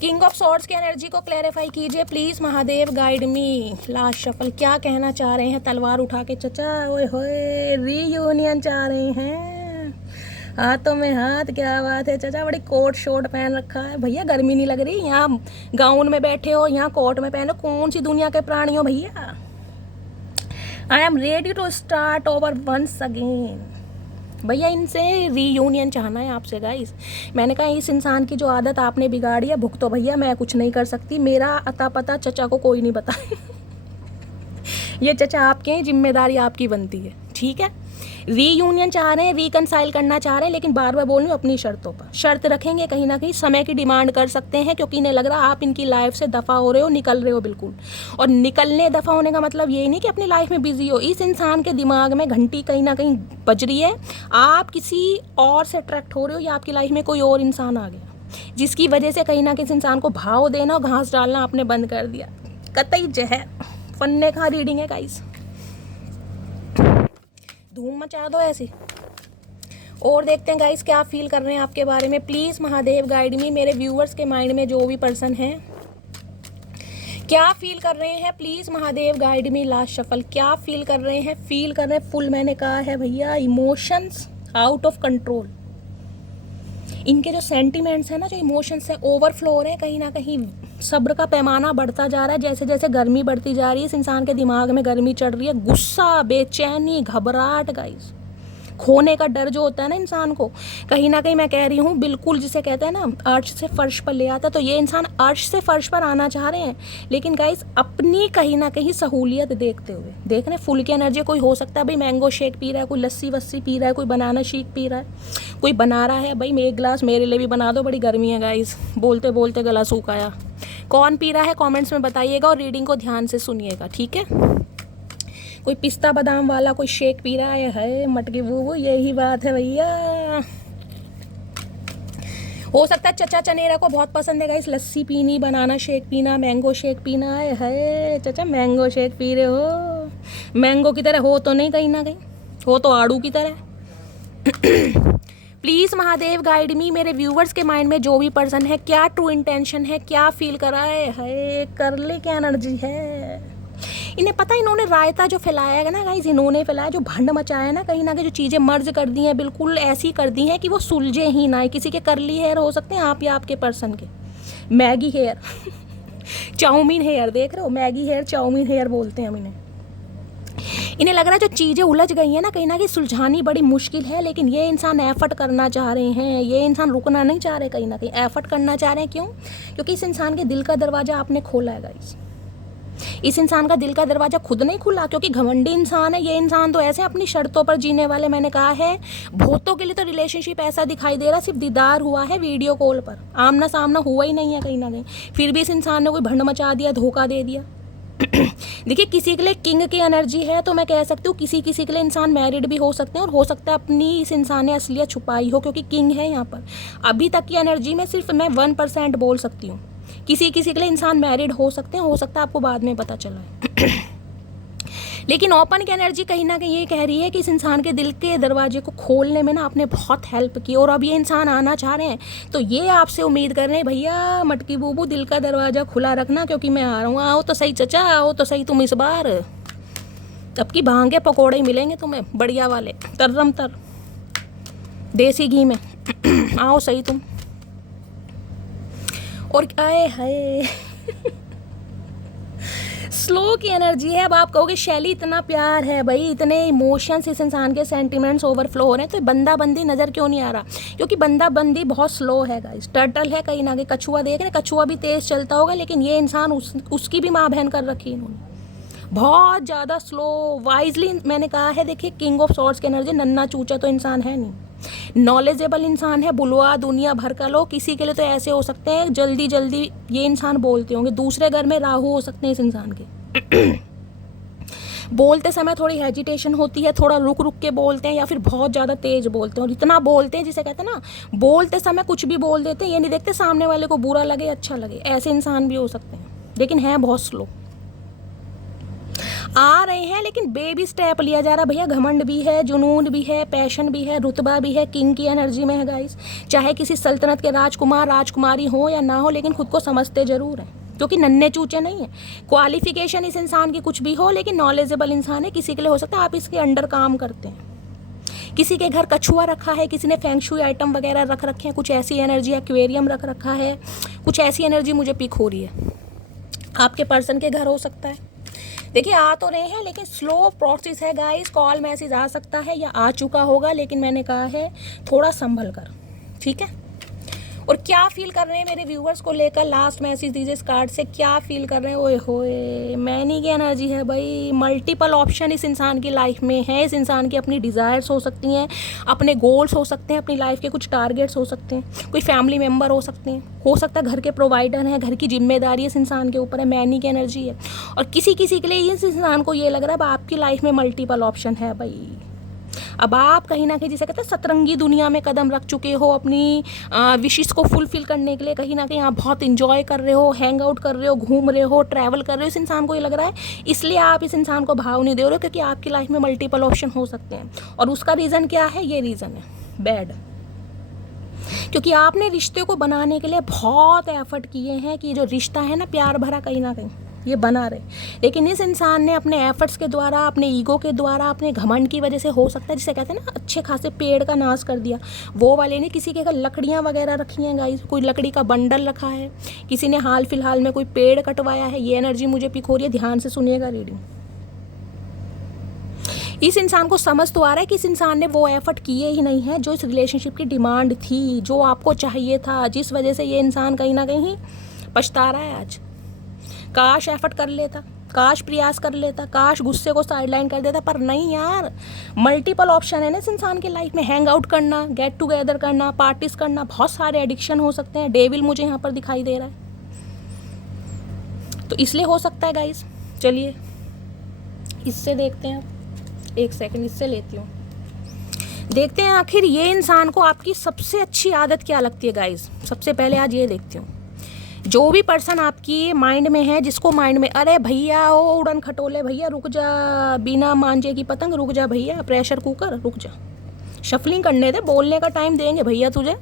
किंग ऑफ सॉर्ड्स की एनर्जी को क्लैरिफाई कीजिए please Mahadev guide me. Last shuffle क्या कहना चाह रहे हैं तलवार उठा के चचा। ओए होए, रीयूनियन चाह रहे हैं, हाथों में हाथ, क्या बात है चचा। बड़ी कोट शोट पहन रखा है भैया, गर्मी नहीं लग रही। यहाँ गाउन में बैठे हो, यहाँ कोट में पहनो, कौन सी दुनिया के प्राणी हो भैया। I am ready to start over once again. भैया इनसे रीयूनियन चाहना है आपसे गाइस। मैंने कहा इस इंसान की जो आदत आपने बिगाड़ी है, भुगतो भैया, मैं कुछ नहीं कर सकती। मेरा अता पता चचा को कोई नहीं बता। ये चचा आपके हैं, जिम्मेदारी आपकी बनती है, ठीक है। रीयूनियन चाह रहे हैं, रिकनसाइल करना चाह रहे हैं, लेकिन बार बार बोल रही हूँ अपनी शर्तों पर। शर्त रखेंगे, कहीं ना कहीं समय की डिमांड कर सकते हैं, क्योंकि इन्हें लग रहा है आप इनकी लाइफ से दफ़ा हो रहे हो, निकल रहे हो बिल्कुल। और निकलने दफ़ा होने का मतलब ये नहीं कि अपनी लाइफ में बिजी हो। इस इंसान के दिमाग में घंटी कहीं ना कहीं बज रही है, आप किसी और से अट्रैक्ट हो रहे हो, या आपकी लाइफ में कोई और इंसान आ गया, जिसकी वजह से कहीं ना कहीं इस इंसान को भाव देना और घास डालना आपने बंद कर दिया। कतई जहर फन्ने का रीडिंग है गाइस, धूम मचा दो ऐसी। और देखते हैं गाइस क्या फील कर रहे हैं आपके बारे में। प्लीज़ महादेव गाइड मी। मेरे व्यूअर्स के माइंड में जो भी पर्सन है क्या फील कर रहे हैं, please Mahadev guide me. Last shuffle क्या फील कर रहे हैं, फील कर रहे हैं फुल। मैंने कहा है भैया इमोशंस आउट ऑफ कंट्रोल। इनके जो सेंटिमेंट्स हैं ना, जो इमोशंस है ओवरफ्लो हो रहे हैं कहीं ना कहीं। सब्र का पैमाना बढ़ता जा रहा है, जैसे जैसे गर्मी बढ़ती जा रही है इस इंसान के दिमाग में गर्मी चढ़ रही है। गुस्सा, बेचैनी, घबराहट गाइस, खोने का डर जो होता है ना इंसान को, कहीं ना कहीं मैं कह रही हूँ बिल्कुल जिसे कहते हैं ना अर्श से फर्श पर ले आता, तो ये इंसान अर्श से फर्श पर आना चाह रहे हैं, लेकिन गाइस अपनी कहीं ना कहीं सहूलियत देखते हुए। देख रहे हैं फुल की एनर्जी। कोई हो सकता है भाई मैंगो शेक पी रहा है, कोई लस्सी वस्सी पी रहा है, कोई बनाना शेक पी रहा है, कोई बना रहा है। भाई एक गिलास मेरे लिए भी बना दो, बड़ी गर्मी है गाइस, बोलते बोलते गला सूख आया। कौन पी रहा है कमेंट्स में बताइएगा, और रीडिंग को ध्यान से सुनिएगा, ठीक है। कोई पिस्ता बादाम वाला कोई शेक पी रहा है मटकी वो यही बात है भैया। हो सकता है चचा चनेरा को बहुत पसंद है गाइस लस्सी पीनी, बनाना शेक पीना, मैंगो शेक पीना। है चचा मैंगो शेक पी रहे हो, मैंगो की तरह हो तो नहीं, कहीं ना कहीं हो तो आड़ू की तरह। प्लीज़ महादेव गाइड मी। मेरे व्यूवर्स के माइंड में जो भी पर्सन है, क्या ट्रू इंटेंशन है, क्या फील कर रहा है कर ले क्या एनर्जी है। इन्हें पता है इन्होंने रायता जो फैलाया है ना गाइस, इन्होंने फैलाया जो भंड मचाया है ना, कहीं ना कहीं जो चीज़ें मर्ज कर दी हैं बिल्कुल ऐसी कर दी हैं कि वो सुलझे ही ना। किसी के करली हेयर हो सकते हैं, आप या आपके पर्सन के मैगी हेयर चाउमीन हेयर, देख रहे हो, मैगी हेयर चाउमीन हेयर बोलते हैं हम इन्हें। इन्हें लग रहा है जो चीज़ें उलझ गई हैं ना कहीं ना कहीं सुलझानी बड़ी मुश्किल है, लेकिन ये इंसान एफर्ट करना चाह रहे हैं, ये इंसान रुकना नहीं चाह रहे, कहीं ना कहीं एफर्ट करना चाह रहे हैं। क्यों? क्योंकि इस इंसान के दिल का दरवाज़ा आपने खोला है गाइस। इस इंसान का दिल का दरवाज़ा खुद नहीं खुला, क्योंकि घमंडी इंसान है ये इंसान। तो ऐसे अपनी शर्तों पर जीने वाले, मैंने कहा है बहुतों के लिए तो रिलेशनशिप ऐसा दिखाई दे रहा सिर्फ दीदार हुआ है वीडियो कॉल पर, आमना सामना हुआ ही नहीं है कहीं ना कहीं, फिर भी इस इंसान ने कोई भंड मचा दिया, धोखा दे दिया। देखिए किसी के लिए किंग की एनर्जी है तो मैं कह सकती हूँ किसी किसी के लिए इंसान मैरिड भी हो सकते हैं, और हो सकता है अपनी इस इंसान ने असलियत छुपाई हो, क्योंकि किंग है यहाँ पर। अभी तक की एनर्जी में सिर्फ मैं 1% बोल सकती हूँ। किसी किसी के लिए इंसान मैरिड हो सकते हैं, हो सकता है आपको बाद में पता चला है लेकिन ओपन की एनर्जी कहीं ना कहीं ये कह रही है कि इस इंसान के दिल के दरवाजे को खोलने में ना आपने बहुत हेल्प की, और अब ये इंसान आना चाह रहे हैं तो ये आपसे उम्मीद कर रहे हैं भैया मटकी बूबू दिल का दरवाज़ा खुला रखना, क्योंकि मैं आ रहा हूँ। आओ तो सही चचा, आओ तो सही तुम इस बार, अब की भांगे पकौड़े ही मिलेंगे तुम्हें बढ़िया वाले, तर्रम तर देसी घी में आओ सही तुम। और आए हाय स्लो की एनर्जी है। अब आप कहोगे शैली इतना प्यार है भाई, इतने इमोशंस इस इंसान के, सेंटिमेंट्स ओवरफ्लो हो रहे हैं, तो बंदा बंदी नज़र क्यों नहीं आ रहा? क्योंकि बंदा बंदी बहुत स्लो है गाइस, टर्टल है कहीं ना कहीं। कछुआ देख रहे हैं, कछुआ भी तेज़ चलता होगा, लेकिन ये इंसान उसकी भी माँ बहन कर रखी है इन्होंने, बहुत ज़्यादा स्लो वाइजली। मैंने कहा है देखिए किंग ऑफ सॉर्ड्स की एनर्जी, नन्ना चूचा तो इंसान है नहीं, नॉलेजेबल इंसान है, बुलवा दुनिया भर का लोग। किसी के लिए तो ऐसे हो सकते हैं जल्दी जल्दी ये इंसान बोलते होंगे, दूसरे घर में राहु हो सकते हैं इस इंसान के बोलते समय थोड़ी हेजिटेशन होती है, थोड़ा रुक रुक के बोलते हैं, या फिर बहुत ज़्यादा तेज बोलते हैं, और इतना बोलते हैं जिसे कहते हैं ना बोलते समय कुछ भी बोल देते हैं, ये नहीं देखते सामने वाले को बुरा लगे अच्छा लगे। ऐसे इंसान भी हो सकते हैं, लेकिन हैं बहुत स्लो। आ रहे हैं लेकिन बेबी स्टेप लिया जा रहा है भैया। घमंड भी है, जुनून भी है, पैशन भी है, रुतबा भी है, किंग की एनर्जी में है गाइस। चाहे किसी सल्तनत के राजकुमार राजकुमारी हो या ना हो, लेकिन खुद को समझते जरूर हैं, क्योंकि नन्हे चूचे नहीं है। क्वालिफिकेशन इस इंसान की कुछ भी हो, लेकिन नॉलेजेबल इंसान है। किसी के लिए हो सकता है आप इसके अंडर काम करते हैं, किसी के घर कछुआ रखा है, किसी ने फेंगशुई आइटम वगैरह रख रखे हैं, कुछ ऐसी एनर्जी, एक्वेरियम रख रखा है, कुछ ऐसी एनर्जी मुझे पिक हो रही है। आपके पर्सन के घर हो सकता है। देखिए आ तो रहे हैं लेकिन स्लो प्रोसेस है गाइस। कॉल मैसेज आ सकता है या आ चुका होगा, लेकिन मैंने कहा है थोड़ा संभल कर, ठीक है। और क्या फील कर रहे हैं मेरे व्यूवर्स को लेकर, लास्ट मैसेज दीजिए इस कार्ड से, क्या फील कर रहे हैं? ओए होए मैनी की एनर्जी है भाई। मल्टीपल ऑप्शन इस इंसान की लाइफ में है। इस इंसान की अपनी डिज़ायर्स हो सकती हैं, अपने गोल्स हो सकते हैं, अपनी लाइफ के कुछ टारगेट्स हो सकते हैं, कोई फैमिली मेम्बर हो सकते हैं, हो सकता है घर के प्रोवाइडर हैं, घर की जिम्मेदारी इस इंसान के ऊपर है। मैनी की एनर्जी है, और किसी किसी के लिए इस इंसान को ये लग रहा है अब आपकी लाइफ में मल्टीपल ऑप्शन है भाई। अब आप कहीं ना कहीं जिसे कहते हैं सतरंगी दुनिया में कदम रख चुके हो, अपनी विशेस को फुलफिल करने के लिए। कहीं ना कहीं आप बहुत इंजॉय कर रहे हो, हैंग आउट कर रहे हो, घूम रहे हो, ट्रैवल कर रहे हो। इस इंसान को ये लग रहा है, इसलिए आप इस इंसान को भाव नहीं दे रहे हो, क्योंकि आपकी लाइफ में मल्टीपल ऑप्शन हो सकते हैं। और उसका रीज़न क्या है? ये रीज़न है बैड, क्योंकि आपने रिश्ते को बनाने के लिए बहुत एफर्ट किए हैं कि जो रिश्ता है ना प्यार भरा, कहीं ना कहीं ये बना रहे। लेकिन इस इंसान ने अपने एफर्ट्स के द्वारा, अपने ईगो के द्वारा, अपने घमंड की वजह से, हो सकता है जिसे कहते हैं ना अच्छे खासे पेड़ का नाश कर दिया। वो वाले ने किसी के घर लकड़ियाँ वगैरह रखी हैं गाइस, कोई लकड़ी का बंडल रखा है, किसी ने हाल फिलहाल में कोई पेड़ कटवाया है। ये एनर्जी मुझे पिक हो रही है, ध्यान से सुनिएगा रीडिंग। इस इंसान को समझ तो आ रहा है कि इस इंसान ने वो एफर्ट किए ही नहीं है जो इस रिलेशनशिप की डिमांड थी, जो आपको चाहिए था, जिस वजह से ये इंसान कहीं ना कहीं पछता रहा है आज। काश एफर्ट कर लेता, काश प्रयास कर लेता, काश गुस्से को साइडलाइन कर देता, पर नहीं यार। मल्टीपल ऑप्शन है ना इस इंसान की लाइफ में। हैंग आउट करना, गेट टुगेदर करना, पार्टीज करना, बहुत सारे एडिक्शन हो सकते हैं। डेविल मुझे यहाँ पर दिखाई दे रहा है, तो इसलिए हो सकता है गाइस। चलिए इससे देखते हैं, एक सेकंड इससे लेती हूँ, देखते हैं आखिर ये इंसान को आपकी सबसे अच्छी आदत क्या लगती है गाइस। सबसे पहले आज ये देखती हूँ, जो भी पर्सन आपकी माइंड में है, जिसको माइंड में अरे भैया ओ उड़न खटोले भैया रुक जा, बिना मांझे की पतंग रुक जा भैया, प्रेशर कुकर रुक जा, शफलिंग करने दे, बोलने का टाइम देंगे भैया तुझे।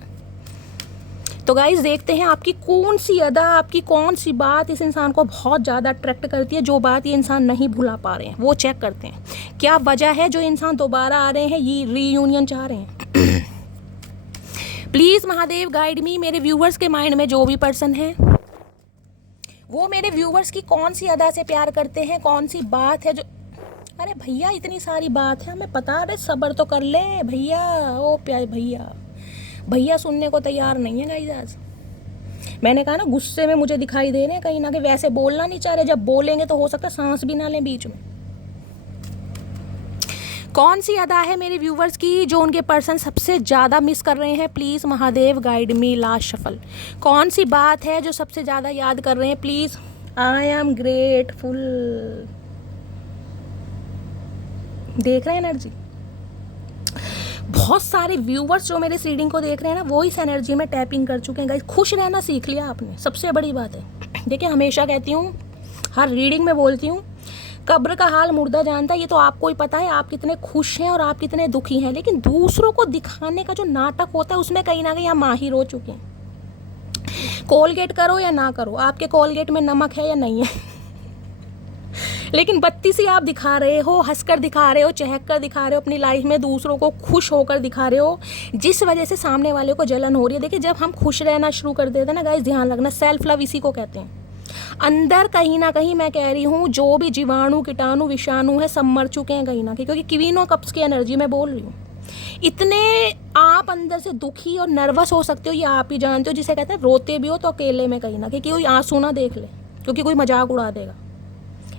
तो गाइज देखते हैं आपकी कौन सी अदा, आपकी कौन सी बात इस इंसान को बहुत ज़्यादा अट्रैक्ट करती है, जो बात ये इंसान नहीं भुला पा रहे हैं वो चेक करते हैं। क्या वजह है जो इंसान दोबारा आ रहे हैं, ये रीयूनियन चाह रहे हैं। प्लीज़ महादेव गाइड मी, मेरे व्यूवर्स के माइंड में जो भी पर्सन है वो मेरे व्यूवर्स की कौन सी अदा से प्यार करते हैं, कौन सी बात है जो, अरे भैया इतनी सारी बात है हमें पता, अरे सब्र तो कर ले भैया। ओ प्यारे भैया, भैया सुनने को तैयार नहीं है गाइस। आज मैंने कहा ना गुस्से में मुझे दिखाई दे रहे हैं कहीं ना कहीं, वैसे बोलना नहीं चाह रहे, जब बोलेंगे तो हो सकता है सांस भी ना लें बीच में। कौन सी अदा है मेरे व्यूवर्स की जो उनके पर्सन सबसे ज़्यादा मिस कर रहे हैं, please Mahadev guide me, last shuffle. कौन सी बात है जो सबसे ज़्यादा याद कर रहे हैं, प्लीज़। I am grateful. देख रहे हैं एनर्जी, बहुत सारे व्यूवर्स जो मेरे रीडिंग को देख रहे हैं ना वो इस एनर्जी में टैपिंग कर चुके हैं गाइस। खुश रहना सीख लिया आपने, सबसे बड़ी बात है। देखिए हमेशा कहती हूँ, हर रीडिंग में बोलती हूँ, कब्र का हाल मुर्दा जानता है। ये तो आपको ही पता है आप कितने खुश हैं और आप कितने दुखी हैं, लेकिन दूसरों को दिखाने का जो नाटक होता है उसमें कहीं ना कहीं आप माहिर हो चुके हैं। कोलगेट करो या ना करो, आपके कोलगेट में नमक है या नहीं है, लेकिन बत्ती सी आप दिखा रहे हो, हंसकर दिखा रहे हो, चहक कर दिखा रहे हो अपनी लाइफ में, दूसरों को खुश होकर दिखा रहे हो, जिस वजह से सामने वाले को जलन हो रही है। देखिए जब हम खुश रहना शुरू कर देते हैं ना गाइस, ध्यान रखना, सेल्फ लव इसी को कहते हैं। अंदर कहीं ना कहीं मैं कह रही हूँ जो भी जीवाणु कीटाणु विषाणु है सब मर चुके हैं कहीं ना कहीं, क्योंकि क्वीन ऑफ कप्स की एनर्जी मैं बोल रही हूँ। इतने आप अंदर से दुखी और नर्वस हो सकते हो, ये आप ही जानते हो, जिसे कहते हैं रोते भी हो तो अकेले में कहीं ना कहीं, कोई आंसू ना देख ले क्योंकि कोई मजाक उड़ा देगा।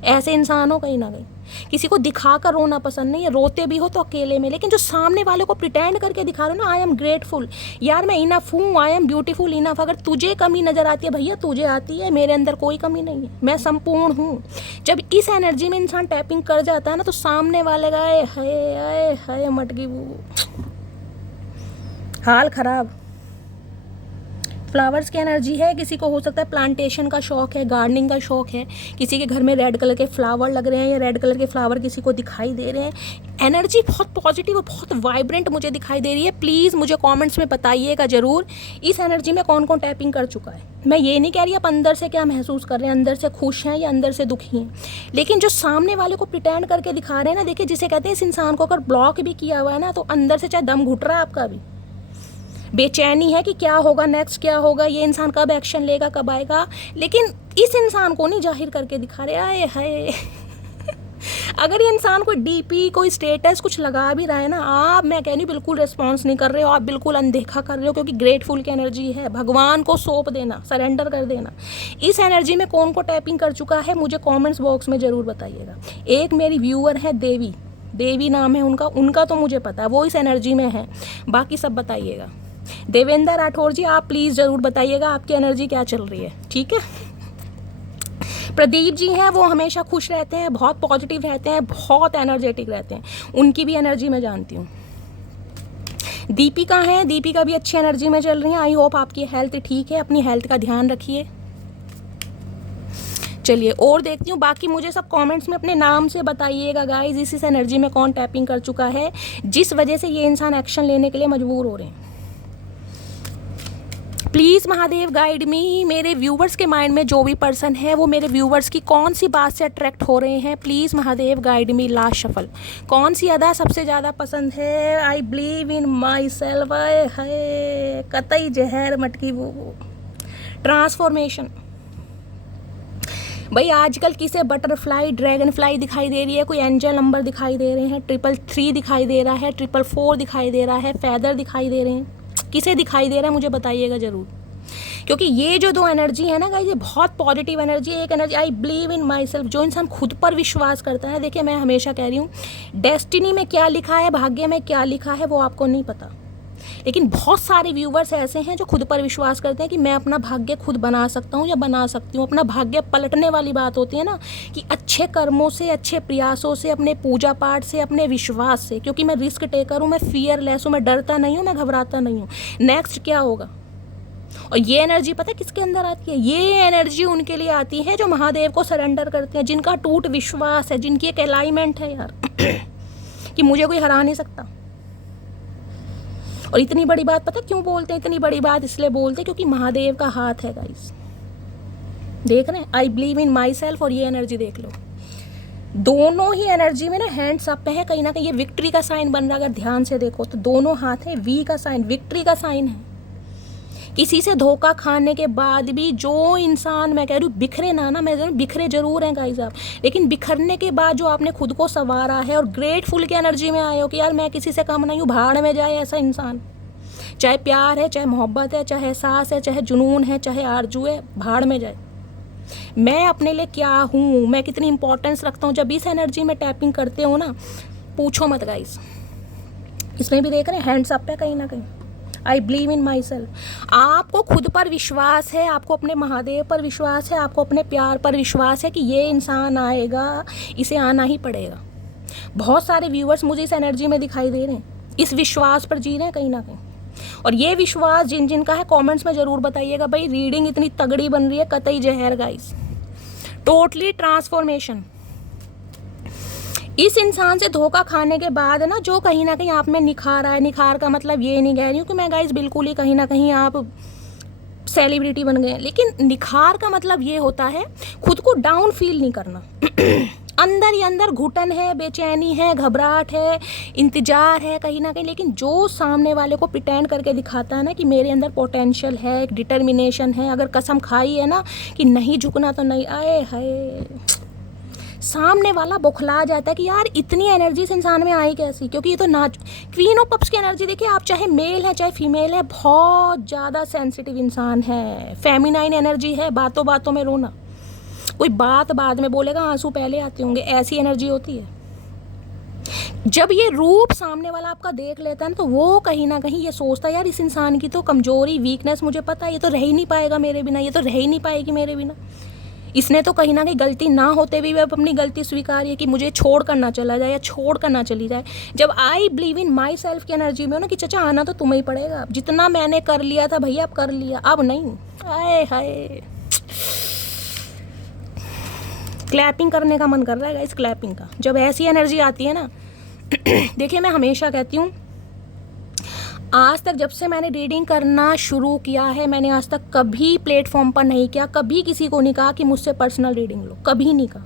ऐसे इंसान हो कहीं ना कहीं, किसी को दिखा कर रोना पसंद नहीं है, रोते भी हो तो अकेले में, लेकिन जो सामने वाले को प्रिटेंड करके दिखा रहे हो ना, आई एम ग्रेटफुल, यार मैं इनफ हूँ, आई एम ब्यूटीफुल इनफ। अगर तुझे कमी नज़र आती है भैया, तुझे आती है, मेरे अंदर कोई कमी नहीं है, मैं संपूर्ण हूँ। जब इस एनर्जी में इंसान टैपिंग कर जाता है ना तो सामने वाले का आए हाय मटकी हाल खराब। फ्लावर्स की एनर्जी है, किसी को हो सकता है प्लांटेशन का शौक है, गार्डनिंग का शौक है, किसी के घर में रेड कलर के फ्लावर लग रहे हैं या रेड कलर के फ्लावर किसी को दिखाई दे रहे हैं। एनर्जी बहुत पॉजिटिव और बहुत वाइब्रेंट मुझे दिखाई दे रही है। प्लीज़ मुझे कमेंट्स में बताइएगा ज़रूर इस एनर्जी में कौन कौन टैपिंग कर चुका है। मैं ये नहीं कह रही आप अंदर से क्या महसूस कर रहे हैं, अंदर से खुश हैं या अंदर से दुखी हैं, लेकिन जो सामने वाले को प्रिटेंड करके दिखा रहे हैं ना, देखिए जिसे कहते हैं इस इंसान को अगर ब्लॉक भी किया हुआ है ना तो अंदर से चाहे दम घुट रहा है आपका भी, बेचैनी है कि क्या होगा नेक्स्ट, क्या होगा, ये इंसान कब एक्शन लेगा, कब आएगा, लेकिन इस इंसान को नहीं जाहिर करके दिखा रहे। आए हाय अगर ये इंसान कोई डीपी कोई स्टेटस कुछ लगा भी रहा है ना, आप मैं कह रही बिल्कुल रिस्पॉन्स नहीं कर रहे हो, आप बिल्कुल अनदेखा कर रहे हो, क्योंकि ग्रेटफुल की एनर्जी है, भगवान को सौंप देना, सरेंडर कर देना। इस एनर्जी में कौन को टैपिंग कर चुका है मुझे कॉमेंट्स बॉक्स में ज़रूर बताइएगा। एक मेरी व्यूअर है देवी, देवी नाम है उनका तो मुझे पता है, वो इस एनर्जी में है, बाकी सब बताइएगा। देवेंद्र राठौर जी आप प्लीज़ ज़रूर बताइएगा आपकी एनर्जी क्या चल रही है, ठीक है। प्रदीप जी हैं, वो हमेशा खुश रहते हैं, बहुत पॉजिटिव रहते हैं, बहुत एनर्जेटिक रहते हैं, उनकी भी एनर्जी मैं जानती हूँ। दीपिका हैं, दीपिका भी अच्छी एनर्जी में चल रही हैं। आई होप आपकी हेल्थ ठीक है, अपनी हेल्थ का ध्यान रखिए। चलिए और देखती हूँ, बाकी मुझे सब कमेंट्स में अपने नाम से बताइएगा गाइज इस एनर्जी में कौन टैपिंग कर चुका है जिस वजह से ये इंसान एक्शन लेने के लिए मजबूर हो रहे हैं। प्लीज़ महादेव गाइड मी, मेरे व्यूवर्स के माइंड में जो भी पर्सन है वो मेरे व्यूवर्स की कौन सी बात से अट्रैक्ट हो रहे हैं, please Mahadev guide me, last shuffle. कौन सी अदा सबसे ज़्यादा पसंद है, I believe in my self, है कतई जहर मटकी वो ट्रांसफॉर्मेशन। भाई आजकल किसे बटरफ्लाई ड्रैगन फ्लाई दिखाई दे रही है, कोई एंजल नंबर दिखाई दे रहे हैं, 333 दिखाई दे रहा है, 444 दिखाई दे रहा है, फैदर दिखाई दे रहे हैं, किसे दिखाई दे रहा है मुझे बताइएगा ज़रूर, क्योंकि ये जो दो एनर्जी है ना गाइस ये बहुत पॉजिटिव एनर्जी है। एक energy I believe in my self, जो इंसान खुद पर विश्वास करता है। देखिए मैं हमेशा कह रही हूँ डेस्टिनी में क्या लिखा है, भाग्य में क्या लिखा है वो आपको नहीं पता, लेकिन बहुत सारे व्यूवर्स ऐसे हैं जो खुद पर विश्वास करते हैं कि मैं अपना भाग्य खुद बना सकता हूँ या बना सकती हूँ। अपना भाग्य पलटने वाली बात होती है ना कि अच्छे कर्मों से, अच्छे प्रयासों से, अपने पूजा पाठ से, अपने विश्वास से, क्योंकि मैं रिस्क टेकर हूँ, मैं फियरलेस हूँ, मैं डरता नहीं हूँ, मैं घबराता नहीं हूँ, नेक्स्ट क्या होगा। और ये एनर्जी पता है किसके अंदर आती है, ये एनर्जी उनके लिए आती है जो महादेव को सरेंडर करते हैं, जिनका टूट विश्वास है, जिनकी एक अलाइनमेंट है यार कि मुझे कोई हरा नहीं सकता। और इतनी बड़ी बात पता क्यों बोलते हैं? इतनी बड़ी बात इसलिए बोलते हैं क्योंकि महादेव का हाथ है गाइस। देख रहे हैं, I believe in my self, और ये एनर्जी देख लो, दोनों ही एनर्जी में ना हैंड्स अप पे है। कहीं ना कहीं ये विक्ट्री का साइन बन रहा है। अगर ध्यान से देखो तो दोनों हाथ है, वी का साइन, विक्ट्री का साइन है। किसी से धोखा खाने के बाद भी जो इंसान, मैं कह रही हूँ बिखरे ना, मैं बिखरे जरूर हैं गाइस आप, लेकिन बिखरने के बाद जो आपने खुद को संवारा है और ग्रेटफुल की एनर्जी में आए हो कि यार मैं किसी से कम नहीं हूँ, भाड़ में जाए ऐसा इंसान। चाहे प्यार है, चाहे मोहब्बत है, चाहे एहसास है, चाहे जुनून है, चाहे आरजू है, भाड़ में जाए। मैं अपने लिए क्या हूँ, मैं कितनी इंपॉर्टेंस रखता हूँ, जब इस एनर्जी में टैपिंग करते हो ना, पूछो मत गाइस। इसमें भी देख रहे हैं हैंड्स अप है कहीं ना कहीं। I believe in my self. आपको खुद पर विश्वास है, आपको अपने महादेव पर विश्वास है, आपको अपने प्यार पर विश्वास है कि ये इंसान आएगा, इसे आना ही पड़ेगा। बहुत सारे व्यूअर्स मुझे इस एनर्जी में दिखाई दे रहे हैं, इस विश्वास पर जी रहे हैं कहीं ना कहीं। और ये विश्वास जिन जिन का है कमेंट्स में ज़रूर बताइएगा। भाई रीडिंग इतनी तगड़ी बन रही है, कतई जहर गाइस, टोटली ट्रांसफॉर्मेशन। इस इंसान से धोखा खाने के बाद ना जो कहीं ना कहीं आप में निखार आए, निखार का मतलब ये नहीं कह रही हूँ कि मैं गाइस बिल्कुल ही कहीं ना कहीं आप सेलिब्रिटी बन गए, लेकिन निखार का मतलब ये होता है खुद को डाउन फील नहीं करना। अंदर ही अंदर घुटन है, बेचैनी है, घबराहट है, इंतजार है कहीं ना कहीं, लेकिन जो सामने वाले को प्रिटेंड करके दिखाता है ना कि मेरे अंदर पोटेंशियल है, एक डिटर्मिनेशन है, अगर कसम खाई है ना कि नहीं झुकना तो नहीं, आए हाय, सामने वाला बौखला जाता है कि यार इतनी एनर्जी इस इंसान में आई कैसी। क्योंकि ये तो क्वीन ऑफ कप्स की एनर्जी देखिए आप, चाहे मेल है चाहे फीमेल है, बहुत ज़्यादा सेंसिटिव इंसान है, फेमिनाइन एनर्जी है, बातों बातों में रोना, कोई बात बाद में बोलेगा, आंसू पहले आते होंगे, ऐसी एनर्जी होती है। जब ये रूप सामने वाला आपका देख लेता है ना, तो वो कहीं ना कहीं ये सोचता है यार इस इंसान की तो कमजोरी, वीकनेस मुझे पता है, ये तो रह ही नहीं पाएगा मेरे बिना, ये तो रह ही नहीं पाएगी मेरे बिना। इसने तो कहीं ना कहीं गलती ना होते भी अपनी गलती स्वीकार है कि मुझे छोड़ कर ना चला जाए या छोड़ कर ना चली जाए। जब I believe in my self की एनर्जी में हो ना कि चाचा आना तो तुम्हें ही पड़ेगा, जितना मैंने कर लिया था भैया अब कर लिया, अब नहीं। आए हाय, क्लैपिंग करने का मन कर रहा है गाइस, क्लैपिंग का। जब ऐसी एनर्जी आती है ना देखिए मैं हमेशा कहती हूँ, आज तक जब से मैंने रीडिंग करना शुरू किया है, मैंने आज तक कभी प्लेटफॉर्म पर नहीं किया, कभी किसी को नहीं कहा कि मुझसे पर्सनल रीडिंग लो, कभी नहीं कहा।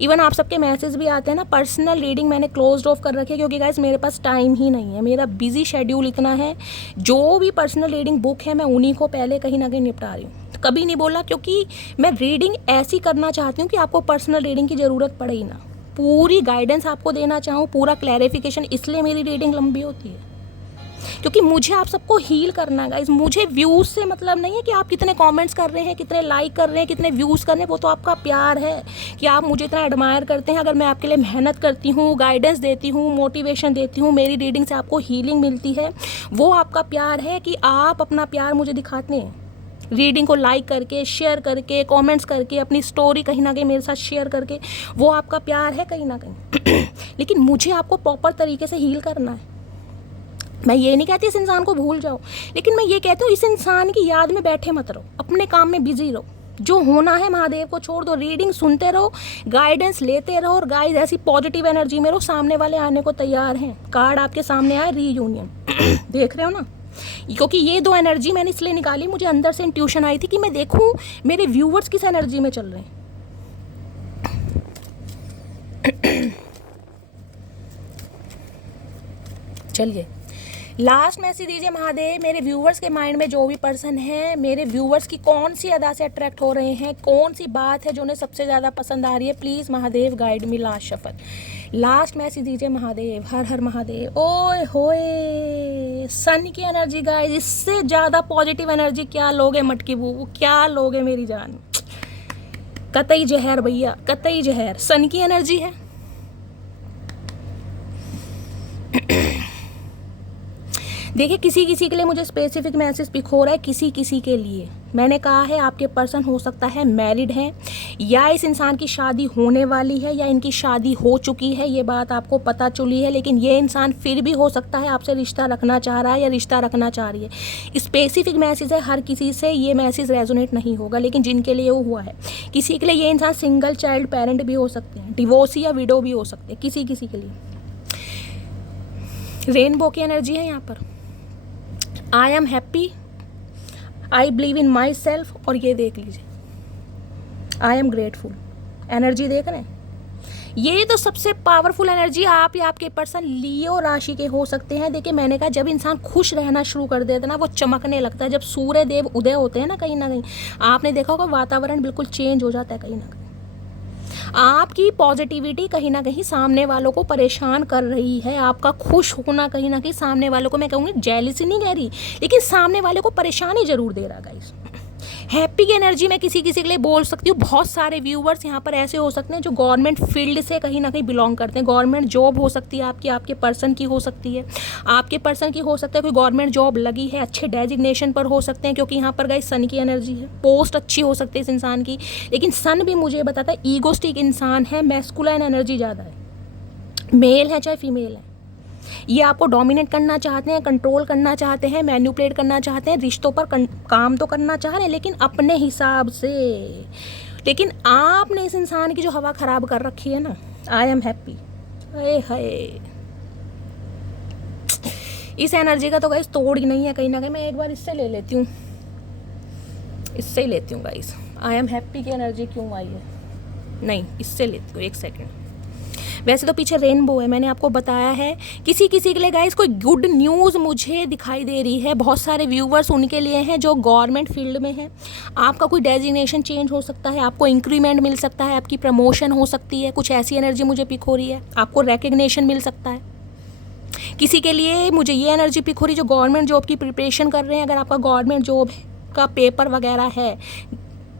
इवन आप सबके मैसेज भी आते हैं ना, पर्सनल रीडिंग मैंने क्लोज ऑफ कर रखी है क्योंकि गाइस मेरे पास टाइम ही नहीं है, मेरा बिजी शेड्यूल इतना है। जो भी पर्सनल रीडिंग बुक है मैं उन्हीं को पहले कहीं ना कहीं निपटा रही हूँ। कभी नहीं बोला क्योंकि मैं रीडिंग ऐसी करना चाहती हूँ कि आपको पर्सनल रीडिंग की ज़रूरत पड़े ही ना, पूरी गाइडेंस आपको देना चाहूँ, पूरा क्लैरिफिकेशन, इसलिए मेरी रीडिंग लंबी होती है क्योंकि मुझे आप सबको हील करना है गाइस। मुझे व्यूज़ से मतलब नहीं है कि आप कितने कमेंट्स कर रहे हैं, कितने लाइक कर रहे हैं, कितने व्यूज़ कर रहे हैं, वो तो आपका प्यार है कि आप मुझे इतना एडमायर करते हैं। अगर मैं आपके लिए मेहनत करती हूँ, गाइडेंस देती हूँ, मोटिवेशन देती हूँ, मेरी रीडिंग से आपको हीलिंग मिलती है, वो आपका प्यार है कि आप अपना प्यार मुझे दिखाते हैं रीडिंग को लाइक करके, शेयर करके, कमेंट्स करके, अपनी स्टोरी कहीं ना कहीं मेरे साथ शेयर करके, वो आपका प्यार है कहीं ना कहीं। लेकिन मुझे आपको प्रॉपर तरीके से हील करना है। मैं ये नहीं कहती इस इंसान को भूल जाओ, लेकिन मैं ये कहती हूँ इस इंसान की याद में बैठे मत रहो, अपने काम में बिजी रहो, जो होना है महादेव को छोड़ दो, रीडिंग सुनते रहो, गाइडेंस लेते रहो, और गाइस ऐसी पॉजिटिव एनर्जी में रहो, सामने वाले आने को तैयार हैं। कार्ड आपके सामने आए, रीयूनियन देख रहे हो ना, क्योंकि ये दो एनर्जी मैंने इसलिए निकाली, मुझे अंदर से इंट्यूशन आई थी कि मैं देखूं मेरे व्यूवर्स किस एनर्जी में चल रहे हैं। चलिए लास्ट मैसेज दीजिए महादेव, मेरे व्यूवर्स के माइंड में जो भी पर्सन है, मेरे व्यूवर्स की कौन सी अदा से अट्रैक्ट हो रहे हैं, कौन सी बात है जो उन्हें सबसे ज़्यादा पसंद आ रही है, please Mahadev guide me. Last shuffle, last message दीजिए महादेव। हर हर महादेव। ओए होए, सन की एनर्जी गाइस, इससे ज़्यादा पॉजिटिव एनर्जी क्या लोगे मटकी बूबू, क्या लोगे मेरी जान, कतई जहर भैया, कतई जहर। सन की एनर्जी है। देखिए किसी किसी के लिए मुझे स्पेसिफिक मैसेज पिक हो रहा है, किसी किसी के लिए मैंने कहा है आपके पर्सन हो सकता है मैरिड है, या इस इंसान की शादी होने वाली है, या इनकी शादी हो चुकी है, ये बात आपको पता चली है, लेकिन ये इंसान फिर भी हो सकता है आपसे रिश्ता रखना चाह रहा है या रिश्ता रखना चाह रही है। स्पेसिफिक मैसेज है, हर किसी से ये मैसेज रेजोनेट नहीं होगा, लेकिन जिनके लिए वो हुआ है, किसी के लिए ये इंसान सिंगल चाइल्ड पेरेंट भी हो सकते हैं, डिवोर्सी या विडो भी हो सकते हैं, किसी किसी के लिए। रेनबो की एनर्जी है यहाँ पर। I am happy, I believe in my self, और ये देख लीजिए आई एम ग्रेटफुल। एनर्जी देख रहे हैं, ये तो सबसे पावरफुल एनर्जी आप या आपके पर्सन लियो राशि के हो सकते हैं। देखिए मैंने कहा जब इंसान खुश रहना शुरू कर देता है ना, वो चमकने लगता है। जब सूर्य देव उदय होते हैं ना कहीं आपने देखा होगा वातावरण बिल्कुल चेंज हो जाता है। कहीं ना कहीं आपकी पॉजिटिविटी कहीं ना कहीं सामने वालों को परेशान कर रही है। आपका खुश होना कहीं ना कहीं सामने वालों को, मैं कहूँगी जेलिसी नहीं कह रही, लेकिन सामने वाले को परेशानी जरूर दे रहा गाइस। हैप्पी की एनर्जी मैं किसी किसी के लिए बोल सकती हूँ। बहुत सारे व्यूवर्स यहाँ पर ऐसे हो सकते हैं जो गवर्नमेंट फील्ड से कहीं ना कहीं बिलोंग करते हैं। गवर्नमेंट जॉब हो सकती है आपकी, आपके पर्सन की हो सकती है, आपके पर्सन की हो सकता है कोई गवर्नमेंट जॉब लगी है, अच्छे डेजिग्नेशन पर हो सकते हैं, क्योंकि यहाँ पर गाइस सन की एनर्जी है। पोस्ट अच्छी हो सकती है इस इंसान की, लेकिन सन भी मुझे बताता है ईगोस्टिक इंसान है, मैस्कुलाइन एनर्जी ज़्यादा है, मेल है चाहे फीमेल है। ये आपको डोमिनेट करना चाहते हैं, कंट्रोल करना चाहते हैं, मैनिपुलेट करना चाहते हैं, रिश्तों पर काम तो करना चाह रहे हैं लेकिन अपने हिसाब से। लेकिन आपने इस इंसान की जो हवा खराब कर रखी है ना, आई एम हैप्पी, अरे हाय, इस एनर्जी का तो गाइस तोड़ ही नहीं है। कहीं ना कहीं मैं एक बार इससे ले लेती हूँ, इससे ही लेती हूँ गाइस। आई एम हैप्पी की एनर्जी क्यों आई है, नहीं इससे लेती हूँ, एक सेकेंड। वैसे तो पीछे रेनबो है, मैंने आपको बताया है। किसी किसी के लिए गाइस कोई गुड न्यूज़ मुझे दिखाई दे रही है। बहुत सारे व्यूवर्स उनके लिए हैं जो गवर्नमेंट फील्ड में हैं। आपका कोई डेजिग्नेशन चेंज हो सकता है, आपको इंक्रीमेंट मिल सकता है, आपकी प्रमोशन हो सकती है, कुछ ऐसी एनर्जी मुझे पिक हो रही है। आपको रिकग्निशन मिल सकता है। किसी के लिए मुझे ये एनर्जी पिक हो रही है जो गवर्नमेंट जॉब की प्रिपरेशन कर रहे हैं। अगर आपका गवर्नमेंट जॉब का पेपर वगैरह है,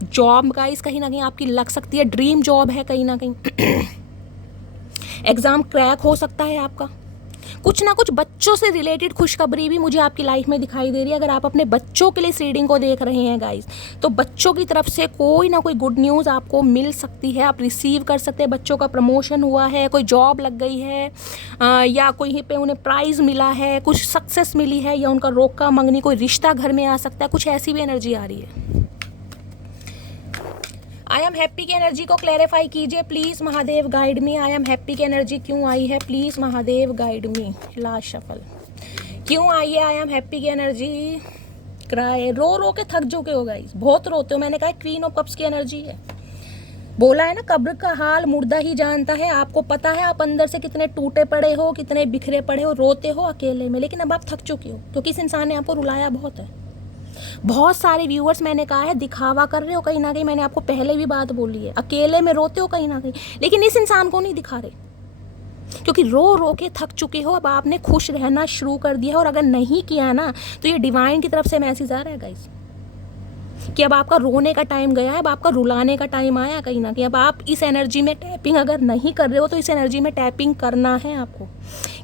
जॉब गाइस कहीं ना कहीं आपकी लग सकती है, ड्रीम जॉब है कहीं ना कहीं। एग्ज़ाम क्रैक हो सकता है आपका। कुछ ना कुछ बच्चों से रिलेटेड खुशखबरी भी मुझे आपकी लाइफ में दिखाई दे रही है। अगर आप अपने बच्चों के लिए इस रीडिंग को देख रहे हैं गाइस, तो बच्चों की तरफ से कोई ना कोई गुड न्यूज़ आपको मिल सकती है, आप रिसीव कर सकते हैं। बच्चों का प्रमोशन हुआ है, कोई जॉब लग गई है, या कोई पे उन्हें प्राइज़ मिला है, कुछ सक्सेस मिली है, या उनका रोका मंगनी कोई रिश्ता घर में आ सकता है। कुछ ऐसी भी एनर्जी आ रही है। आई एम हैप्पी की एनर्जी को क्लैरिफाई कीजिए please Mahadev, guide me. I am happy की एनर्जी क्यों आई है please Mahadev, guide me. Last shuffle क्यों आई है आई एम हैप्पी की एनर्जी। क्राई, रो रो के थक चुके हो गाइस, बहुत रोते हो। मैंने कहा क्वीन ऑफ कप्स की एनर्जी है। बोला है ना कब्र का हाल मुर्दा ही जानता है। आपको पता है आप अंदर से कितने टूटे पड़े हो, कितने बिखरे पड़े हो, रोते हो अकेले में, लेकिन अब आप थक चुके हो क्योंकि इस इंसान ने आपको रुलाया बहुत है। बहुत सारे व्यूअर्स मैंने कहा है दिखावा कर रहे हो कहीं ना कहीं, मैंने आपको पहले भी बात बोली है, अकेले में रोते हो कहीं ना कहीं, लेकिन इस इंसान को नहीं दिखा रहे क्योंकि रो रो के थक चुके हो। अब आपने खुश रहना शुरू कर दिया है, और अगर नहीं किया ना तो ये डिवाइन की तरफ से मैसेज आ रहा है गाइस कि अब आपका रोने का टाइम गया है, अब आपका रुलाने का टाइम आया कहीं ना कहीं। अब आप इस एनर्जी में टैपिंग अगर नहीं कर रहे हो तो इस एनर्जी में टैपिंग करना है आपको।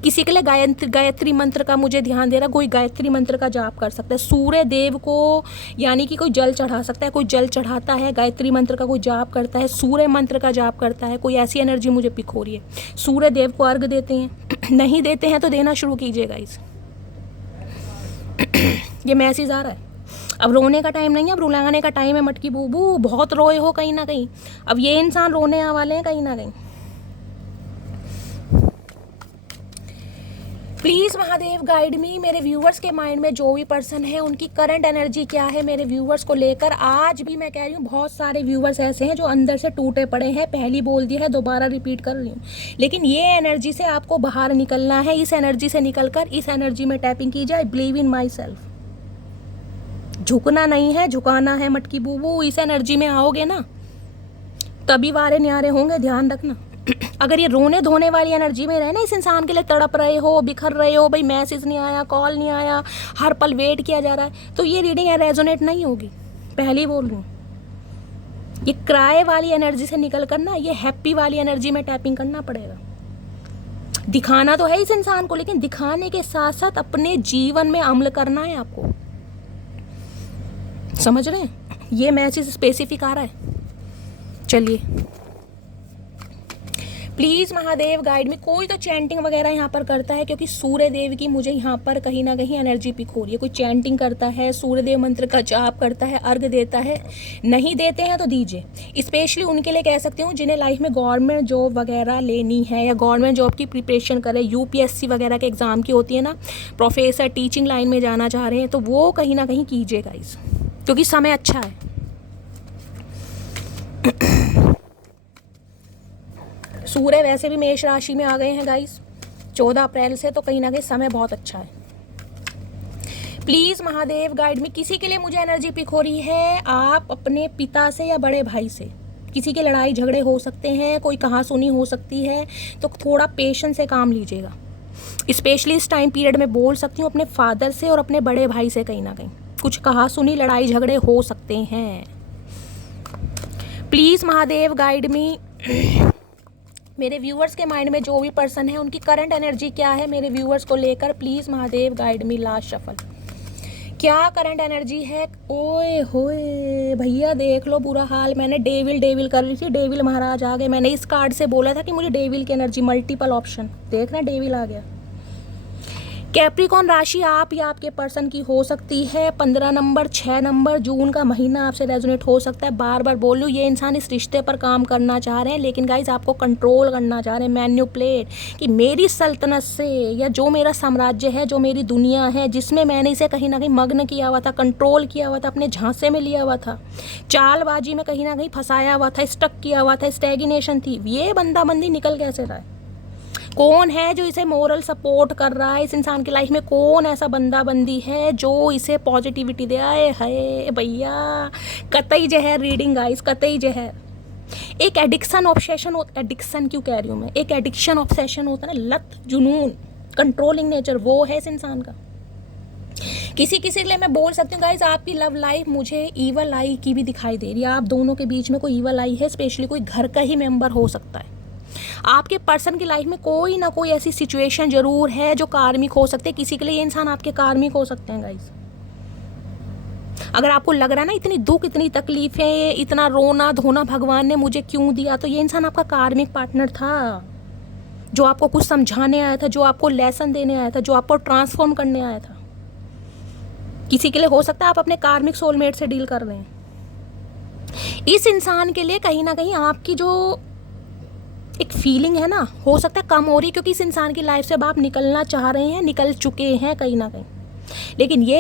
किसी के लिए गायत्री मंत्र का मुझे ध्यान दे रहा, कोई गायत्री मंत्र का जाप कर सकता है। सूर्य देव को यानी कि कोई जल चढ़ा सकता है, कोई जल चढ़ाता है, गायत्री मंत्र का कोई जाप करता है, सूर्य मंत्र का जाप करता है, कोई ऐसी एनर्जी मुझे पिक हो रही है। सूर्य देव को अर्घ देते हैं, नहीं देते हैं तो देना शुरू कीजिएगा इस ये मैसेज आ रहा है। अब रोने का टाइम नहीं है, अब रुलाने का टाइम है। मटकी बूबू बहुत रोए हो कहीं ना कहीं, अब ये इंसान रोने वाले हैं कहीं ना कहीं। प्लीज़ महादेव गाइड मी। मेरे व्यूवर्स के माइंड में जो भी पर्सन है उनकी करंट एनर्जी क्या है मेरे व्यूवर्स को लेकर। आज भी मैं कह रही हूँ बहुत सारे व्यूवर्स ऐसे हैं जो अंदर से टूटे पड़े हैं। पहली बोल दिया है, दोबारा रिपीट कर रही हूँ, लेकिन ये एनर्जी से आपको बाहर निकलना है। इस एनर्जी से निकलकर इस एनर्जी में टैपिंग कीजिए। I believe in my self. झुकना नहीं है, झुकाना है मटकी बूबू। इस एनर्जी में आओगे ना तभी वारे न्यारे होंगे, ध्यान रखना। अगर ये रोने धोने वाली एनर्जी में रहे ना, इस इंसान के लिए तड़प रहे हो, बिखर रहे हो, भाई मैसेज नहीं आया, कॉल नहीं आया, हर पल वेट किया जा रहा है, तो ये रीडिंग रेजोनेट नहीं होगी। पहले बोल रही हूँ, ये क्राई वाली एनर्जी से निकल कर ना ये हैप्पी वाली एनर्जी में टैपिंग करना पड़ेगा। दिखाना तो है इस इंसान को, लेकिन दिखाने के साथ साथ अपने जीवन में अमल करना है आपको। समझ रहे हैं? ये मैसेज स्पेसिफिक आ रहा है। चलिए प्लीज़ महादेव गाइड में। कोई तो चैंटिंग वगैरह यहाँ पर करता है, क्योंकि सूर्य देव की मुझे यहाँ पर कहीं ना कहीं एनर्जी पिक हो रही है। कोई चैंटिंग करता है, सूर्य देव मंत्र का जाप करता है, अर्घ देता है। नहीं देते हैं तो दीजिए। स्पेशली उनके लिए कह सकती हूँ जिन्हें लाइफ में गवर्नमेंट जॉब वगैरह लेनी है या गवर्नमेंट जॉब की प्रिपरेशन करे, UPSC वगैरह के एग्ज़ाम की होती है ना, प्रोफेसर टीचिंग लाइन में जाना चाह रहे हैं, तो वो कहीं ना कहीं कीजिए गाइस, क्योंकि समय अच्छा है। सूर्य वैसे भी मेष राशि में आ गए हैं गाइस 14 अप्रैल से, तो कहीं ना कहीं समय बहुत अच्छा है। प्लीज़ महादेव गाइड में। किसी के लिए मुझे एनर्जी पिक हो रही है, आप अपने पिता से या बड़े भाई से किसी के लड़ाई झगड़े हो सकते हैं, कोई कहासुनी हो सकती है, तो थोड़ा पेशेंस से काम लीजिएगा। स्पेशली इस टाइम पीरियड में बोल सकती हूँ अपने फादर से और अपने बड़े भाई से कहीं ना कहीं कुछ कहासुनी लड़ाई झगड़े हो सकते हैं। प्लीज़ महादेव गाइड मी। मेरे व्यूअर्स के माइंड में जो भी पर्सन है उनकी करंट एनर्जी क्या है मेरे व्यूअर्स को लेकर, please Mahadev guide me. Last shuffle, क्या करंट एनर्जी है? ओए होए भैया देख लो बुरा हाल। मैंने डेविल कर रही थी, डेविल महाराज आ गए। मैंने इस कार्ड से बोला था कि मुझे डेविल की एनर्जी, मल्टीपल ऑप्शन, देखना डेविल आ गया। कैप्रिकॉन राशि आप या आपके पर्सन की हो सकती है 15 नंबर 6 नंबर जून का महीना आपसे रेजोनेट हो सकता है। बार बार बोल लूँ, ये इंसान इस रिश्ते पर काम करना चाह रहे हैं, लेकिन गाइज आपको कंट्रोल करना चाह रहे हैं, मैन्युपुलेट, कि मेरी सल्तनत से या जो मेरा साम्राज्य है, जो मेरी दुनिया है, जिसमें मैंने इसे कहीं ना कहीं मग्न किया हुआ था, कंट्रोल किया हुआ था, अपने झांसे में लिया हुआ था, चालबाजी में कहीं ना कहीं फंसाया हुआ था, स्टक किया हुआ था, स्टैग्नेशन थी, ये बंदाबंदी निकल कैसे रहा है? कौन है जो इसे मोरल सपोर्ट कर रहा है? इस इंसान की लाइफ में कौन ऐसा बंदाबंदी है जो इसे पॉजिटिविटी दे? आए है भैया, कतई जहर रीडिंग गाइस, कतई जहर। एक एडिक्शन ऑब्सेशन, एडिक्शन क्यों कह रही हूँ मैं, एक एडिक्शन ऑब्सेशन होता है ना, लत, जुनून, कंट्रोलिंग नेचर, वो है इस इंसान का। किसी किसी के लिए मैं बोल सकती हूँ गाइज आपकी लव लाइफ मुझे ईवल आई की भी दिखाई दे रही है। आप दोनों के बीच में कोई ईवल आई है, स्पेशली कोई घर का ही मेंबर हो सकता है। आपके पर्सन की लाइफ में कोई ना कोई ऐसी सिचुएशन जरूर है जो कार्मिक हो सकते हैं। किसी के लिए ये इंसान आपके कार्मिक हो सकते हैं गाइस। अगर आपको लग रहा है ना इतनी दुख, इतनी तकलीफें, इतना रोना धोना भगवान ने मुझे क्यों दिया, तो ये इंसान आपका कार्मिक पार्टनर था, जो आपको कुछ समझाने आया था, जो आपको लेसन देने आया था, जो आपको ट्रांसफॉर्म करने आया था। किसी के लिए हो सकता है आप अपने कार्मिक सोलमेट से डील कर रहे हैं। इस इंसान के लिए कहीं ना कहीं आपकी जो एक फीलिंग है ना, हो सकता है कम हो रही, क्योंकि इस इंसान की लाइफ से अब आप निकलना चाह रहे हैं, निकल चुके हैं कहीं ना कहीं। लेकिन ये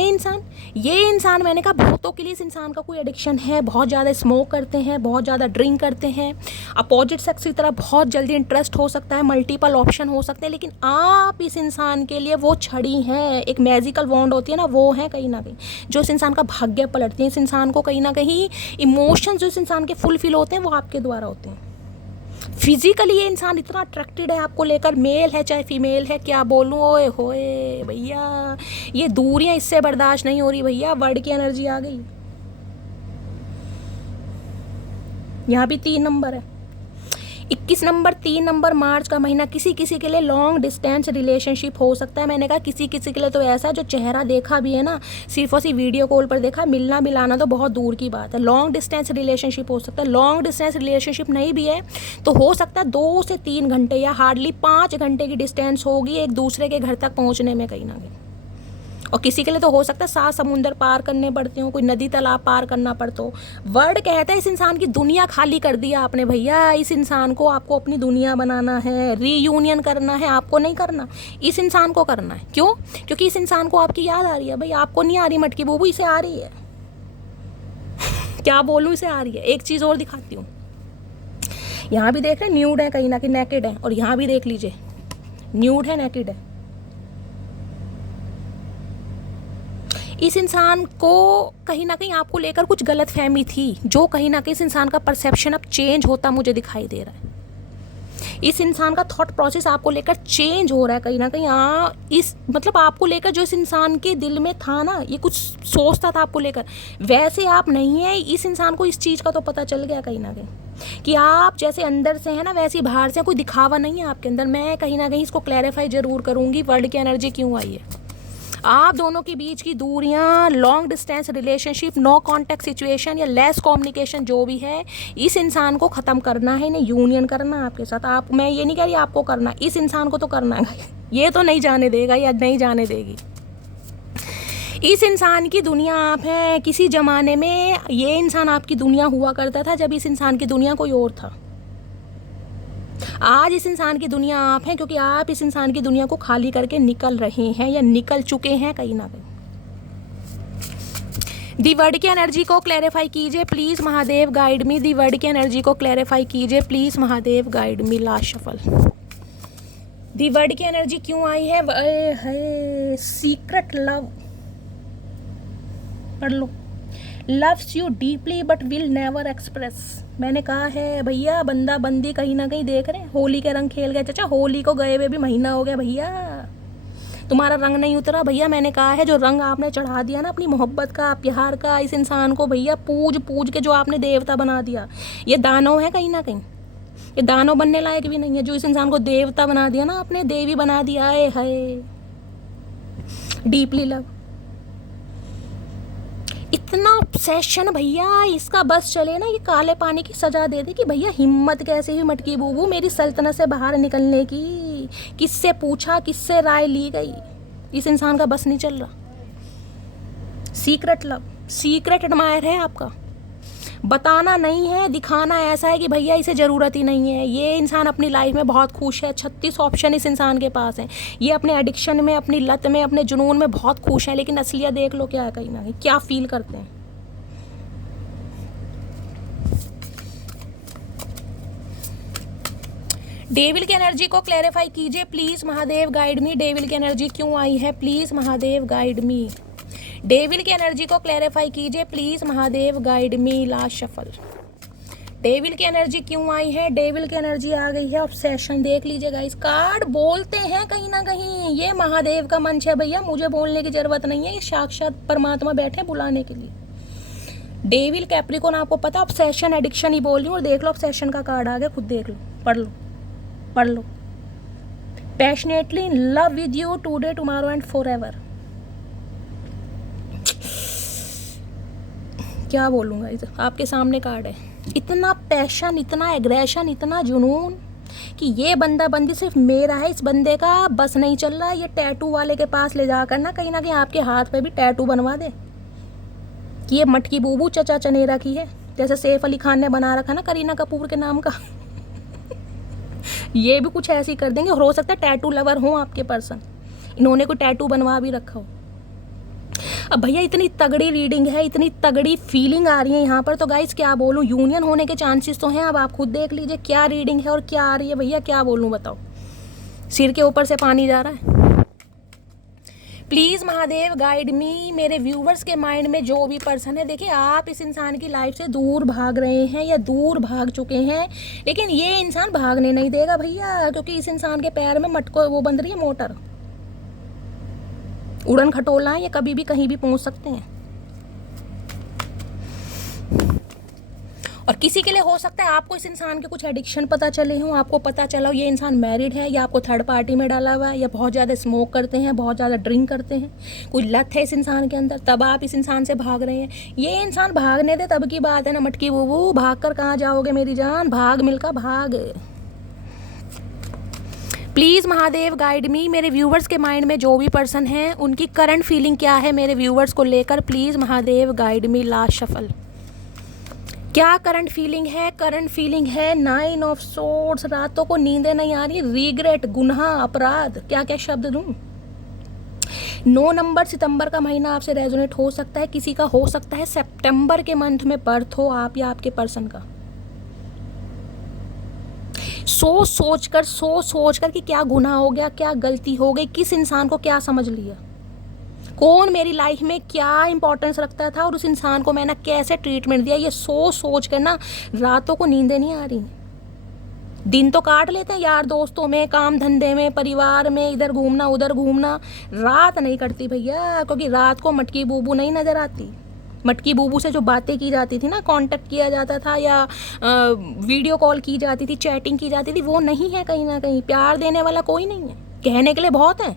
इंसान मैंने कहा बहुतों के लिए इस इंसान का कोई एडिक्शन है, बहुत ज़्यादा स्मोक करते हैं, बहुत ज़्यादा ड्रिंक करते हैं, अपोजिट सेक्स की तरफ बहुत जल्दी इंटरेस्ट हो सकता है, मल्टीपल ऑप्शन हो सकते हैं। लेकिन आप इस इंसान के लिए वो छड़ी हैं, एक मैजिकल वॉन्ड होती है ना, वो है कहीं ना कहीं जो इस इंसान का भाग्य पलटती है। इस इंसान को कहीं ना कहीं इमोशंस जो इस इंसान के फुलफिल होते हैं वो आपके द्वारा होते हैं। फिजिकली ये इंसान इतना अट्रैक्टेड है आपको लेकर, मेल है चाहे फीमेल है, क्या बोलूँ। ओए होए भैया, ये दूरियां इससे बर्दाश्त नहीं हो रही भैया। वर्ड की एनर्जी आ गई। यहाँ भी 3 नंबर है, 21 नंबर 3 नंबर मार्च का महीना। किसी किसी के लिए लॉन्ग डिस्टेंस रिलेशनशिप हो सकता है। मैंने कहा किसी किसी के लिए तो ऐसा जो चेहरा देखा भी है ना, सिर्फ और सिर्फ वीडियो कॉल पर देखा, मिलना मिलाना तो बहुत दूर की बात है। लॉन्ग डिस्टेंस रिलेशनशिप हो सकता है। लॉन्ग डिस्टेंस रिलेशनशिप नहीं भी है तो हो सकता है 2 से 3 घंटे या हार्डली 5 घंटे की डिस्टेंस होगी एक दूसरे के घर तक पहुँचने में कहीं ना कहीं। और किसी के लिए तो हो सकता है 7 समुंदर पार करने पड़ते हो, कोई नदी तालाब पार करना पड़ता हो। वर्ड कहता है इस इंसान की दुनिया खाली कर दिया आपने भैया। इस इंसान को आपको अपनी दुनिया बनाना है, रीयूनियन करना है। आपको नहीं करना, इस इंसान को करना है। क्यों? क्योंकि इस इंसान को आपकी याद आ रही है भाई। आपको नहीं आ रही मटकी बूबू, इसे आ रही है। क्या बोलूँ, इसे आ रही है। एक चीज़ और दिखाती हूँ, यहाँ भी देख रहे हैं न्यूड है कहीं ना कहीं, नेकेड है, और यहाँ भी देख लीजिए न्यूड है, नेकेड है। इस इंसान को कहीं ना कहीं आपको लेकर कुछ गलत फहमी थी, जो कहीं ना कहीं इस इंसान का परसेप्शन अब चेंज होता मुझे दिखाई दे रहा है। इस इंसान का थॉट प्रोसेस आपको लेकर चेंज हो रहा है कहीं ना कहीं। इस मतलब आपको लेकर जो इस इंसान के दिल में था ना, ये कुछ सोचता था आपको लेकर, वैसे आप नहीं है। इस इंसान को इस चीज़ का तो पता चल गया कहीं ना कहीं कि आप जैसे अंदर से है ना वैसे बाहर से, कोई दिखावा नहीं है आपके अंदर। मैं कहीं ना कहीं इसको क्लैरिफाई जरूर करूँगी वर्ड की एनर्जी क्यों आई है। आप दोनों के बीच की दूरियां, long distance relationship, no contact situation या लेस कम्युनिकेशन जो भी है, इस इंसान को ख़त्म करना है, इन्हें यूनियन करना है आपके साथ। आप, मैं ये नहीं कह रही आपको करना, इस इंसान को तो करना है। ये तो नहीं जाने देगा या नहीं जाने देगी। इस इंसान की दुनिया आप हैं। किसी ज़माने में ये इंसान आपकी दुनिया हुआ करता था जब इस इंसान की दुनिया कोई और था। आज इस इंसान की दुनिया आप हैं क्योंकि आप इस इंसान की दुनिया को खाली करके निकल रहे हैं या निकल चुके हैं कहीं ना कहीं। दी वर्ड की एनर्जी को क्लैरिफाई कीजिए please Mahadev guide me. The world की एनर्जी को क्लैरिफाई कीजिए please Mahadev guide me. Last shuffle. The world की एनर्जी क्यों आई है? Secret love. पढ़ लो। Loves you deeply but will never express. मैंने कहा है भैया, बंदा बंदी कहीं ना कहीं देख रहे हैं। होली के रंग खेल गए चाचा, होली को गए हुए भी महीना हो गया भैया, तुम्हारा रंग नहीं उतरा भैया। मैंने कहा है जो रंग आपने चढ़ा दिया ना अपनी मोहब्बत का, प्यार का, इस इंसान को भैया पूज पूज के जो आपने देवता बना दिया, ये दानव है कहीं ना कहीं। ये दानव बनने लायक भी नहीं है। जो इस इंसान को देवता बना दिया ना आपने, देवी बना दिया है। डीपली लव, इतना ऑब्सेशन भैया, इसका बस चले ना ये काले पानी की सजा दे दे कि भैया हिम्मत कैसे हुई मटकी बूबू मेरी सल्तनत से बाहर निकलने की। किससे पूछा, किससे राय ली गई, इस इंसान का बस नहीं चल रहा। सीक्रेट लव, सीक्रेट एडमायर है आपका। बताना नहीं है, दिखाना ऐसा है कि भैया इसे ज़रूरत ही नहीं है। ये इंसान अपनी लाइफ में बहुत खुश है। 36 ऑप्शन इस इंसान के पास हैं। ये अपने एडिक्शन में, अपनी लत में, अपने जुनून में बहुत खुश है, लेकिन असलियत देख लो क्या है कहीं ना कहीं, क्या फील करते हैं। डेविल की एनर्जी को क्लैरिफाई कीजिए please Mahadev guide me. Devil की एनर्जी क्यों आई है please Mahadev guide me. Devil की एनर्जी को क्लैरिफाई कीजिए please Mahadev guide me. Last shuffle. Devil की एनर्जी क्यों आई है? डेविल की एनर्जी आ गई है ऑब्सेशन। देख लीजिएगा, इस कार्ड बोलते हैं कहीं ना कहीं ये महादेव का मंच है भैया, मुझे बोलने की ज़रूरत नहीं है, ये साक्षात परमात्मा बैठे बुलाने के लिए। डेविल कैप्रिकॉन, आपको पता ऑब्सेशन एडिक्शन ही बोल रही हूँ। और देख लो ऑब्सेशन का कार्ड आ गया, खुद देख लो, पढ़ लो, पढ़ लो। Passionately in love with you today tomorrow and forever. क्या बोलूँगा, इसे आपके सामने कार्ड है। इतना पैशन, इतना एग्रेशन, इतना जुनून कि ये बंदा बंदी सिर्फ मेरा है, इस बंदे का बस नहीं चल रहा। ये टैटू वाले के पास ले जाकर ना कहीं आपके हाथ पे भी टैटू बनवा दे कि ये मटकी बूबू चचा चनेरा की है, जैसे सैफ अली खान ने बना रखा ना करीना कपूर के नाम का। ये भी कुछ ऐसे ही कर देंगे। और हो सकता है टैटू लवर हो आपके पर्सन, इन्होंने कोई टैटू बनवा भी रखा हो। अब भैया इतनी तगड़ी रीडिंग है, इतनी तगड़ी फीलिंग आ रही है यहाँ पर, तो गाइस क्या बोलूँ, यूनियन होने के चांसेस तो हैं। अब आप खुद देख लीजिए क्या रीडिंग है और क्या आ रही है भैया, क्या बोलूँ बताओ, सिर के ऊपर से पानी जा रहा है। प्लीज़ महादेव गाइड मी। मेरे व्यूवर्स के माइंड में जो भी पर्सन है, देखिए आप इस इंसान की लाइफ से दूर भाग रहे हैं या दूर भाग चुके हैं, लेकिन ये इंसान भागने नहीं देगा भैया, क्योंकि इस इंसान के पैर में मटको वो बंध रही है मोटर, उड़न खटोला है, ये कभी भी कहीं भी पहुंच सकते हैं। और किसी के लिए हो सकता है आपको इस इंसान के कुछ एडिक्शन पता चले हों, आपको पता चला हो ये इंसान मैरिड है या आपको थर्ड पार्टी में डाला हुआ है, या बहुत ज़्यादा स्मोक करते हैं, बहुत ज़्यादा ड्रिंक करते हैं, कोई लत है इस इंसान के अंदर, तब आप इस इंसान से भाग रहे हैं। ये इंसान भागने दे तब की बात है ना मटकी बूबू, भाग कर कहाँ जाओगे मेरी जान, भाग मिलकर भाग। प्लीज़ महादेव गाइड मी। मेरे व्यूवर्स के माइंड में जो भी पर्सन हैं उनकी करंट फीलिंग क्या है मेरे व्यूवर्स को लेकर, please Mahadev guide me. Last shuffle. क्या करंट फीलिंग है? करंट फीलिंग है 9 ऑफ सोर्ड्स। रातों को नींदें नहीं आ रही, रिग्रेट, गुनाह, अपराध, क्या क्या शब्द दूं। 9 नंबर सितंबर का महीना आपसे रेजोनेट हो सकता है, किसी का हो सकता है सितंबर के मंथ में बर्थ हो आप या आपके पर्सन का। सोच सोच कर कि क्या गुनाह हो गया, क्या गलती हो गई, किस इंसान को क्या समझ लिया, कौन मेरी लाइफ में क्या इंपॉर्टेंस रखता था और उस इंसान को मैंने कैसे ट्रीटमेंट दिया, ये सोच कर ना रातों को नींदें नहीं आ रही। दिन तो काट लेते हैं यार दोस्तों में, काम धंधे में, परिवार में, इधर घूमना उधर घूमना, रात नहीं कटती भैया, क्योंकि रात को मटकी बूबू नहीं नजर आती। मटकी बूबू से जो बातें की जाती थी ना, कांटेक्ट किया जाता था या वीडियो कॉल की जाती थी, चैटिंग की जाती थी, वो नहीं है कहीं ना कहीं। प्यार देने वाला कोई नहीं है, कहने के लिए बहुत है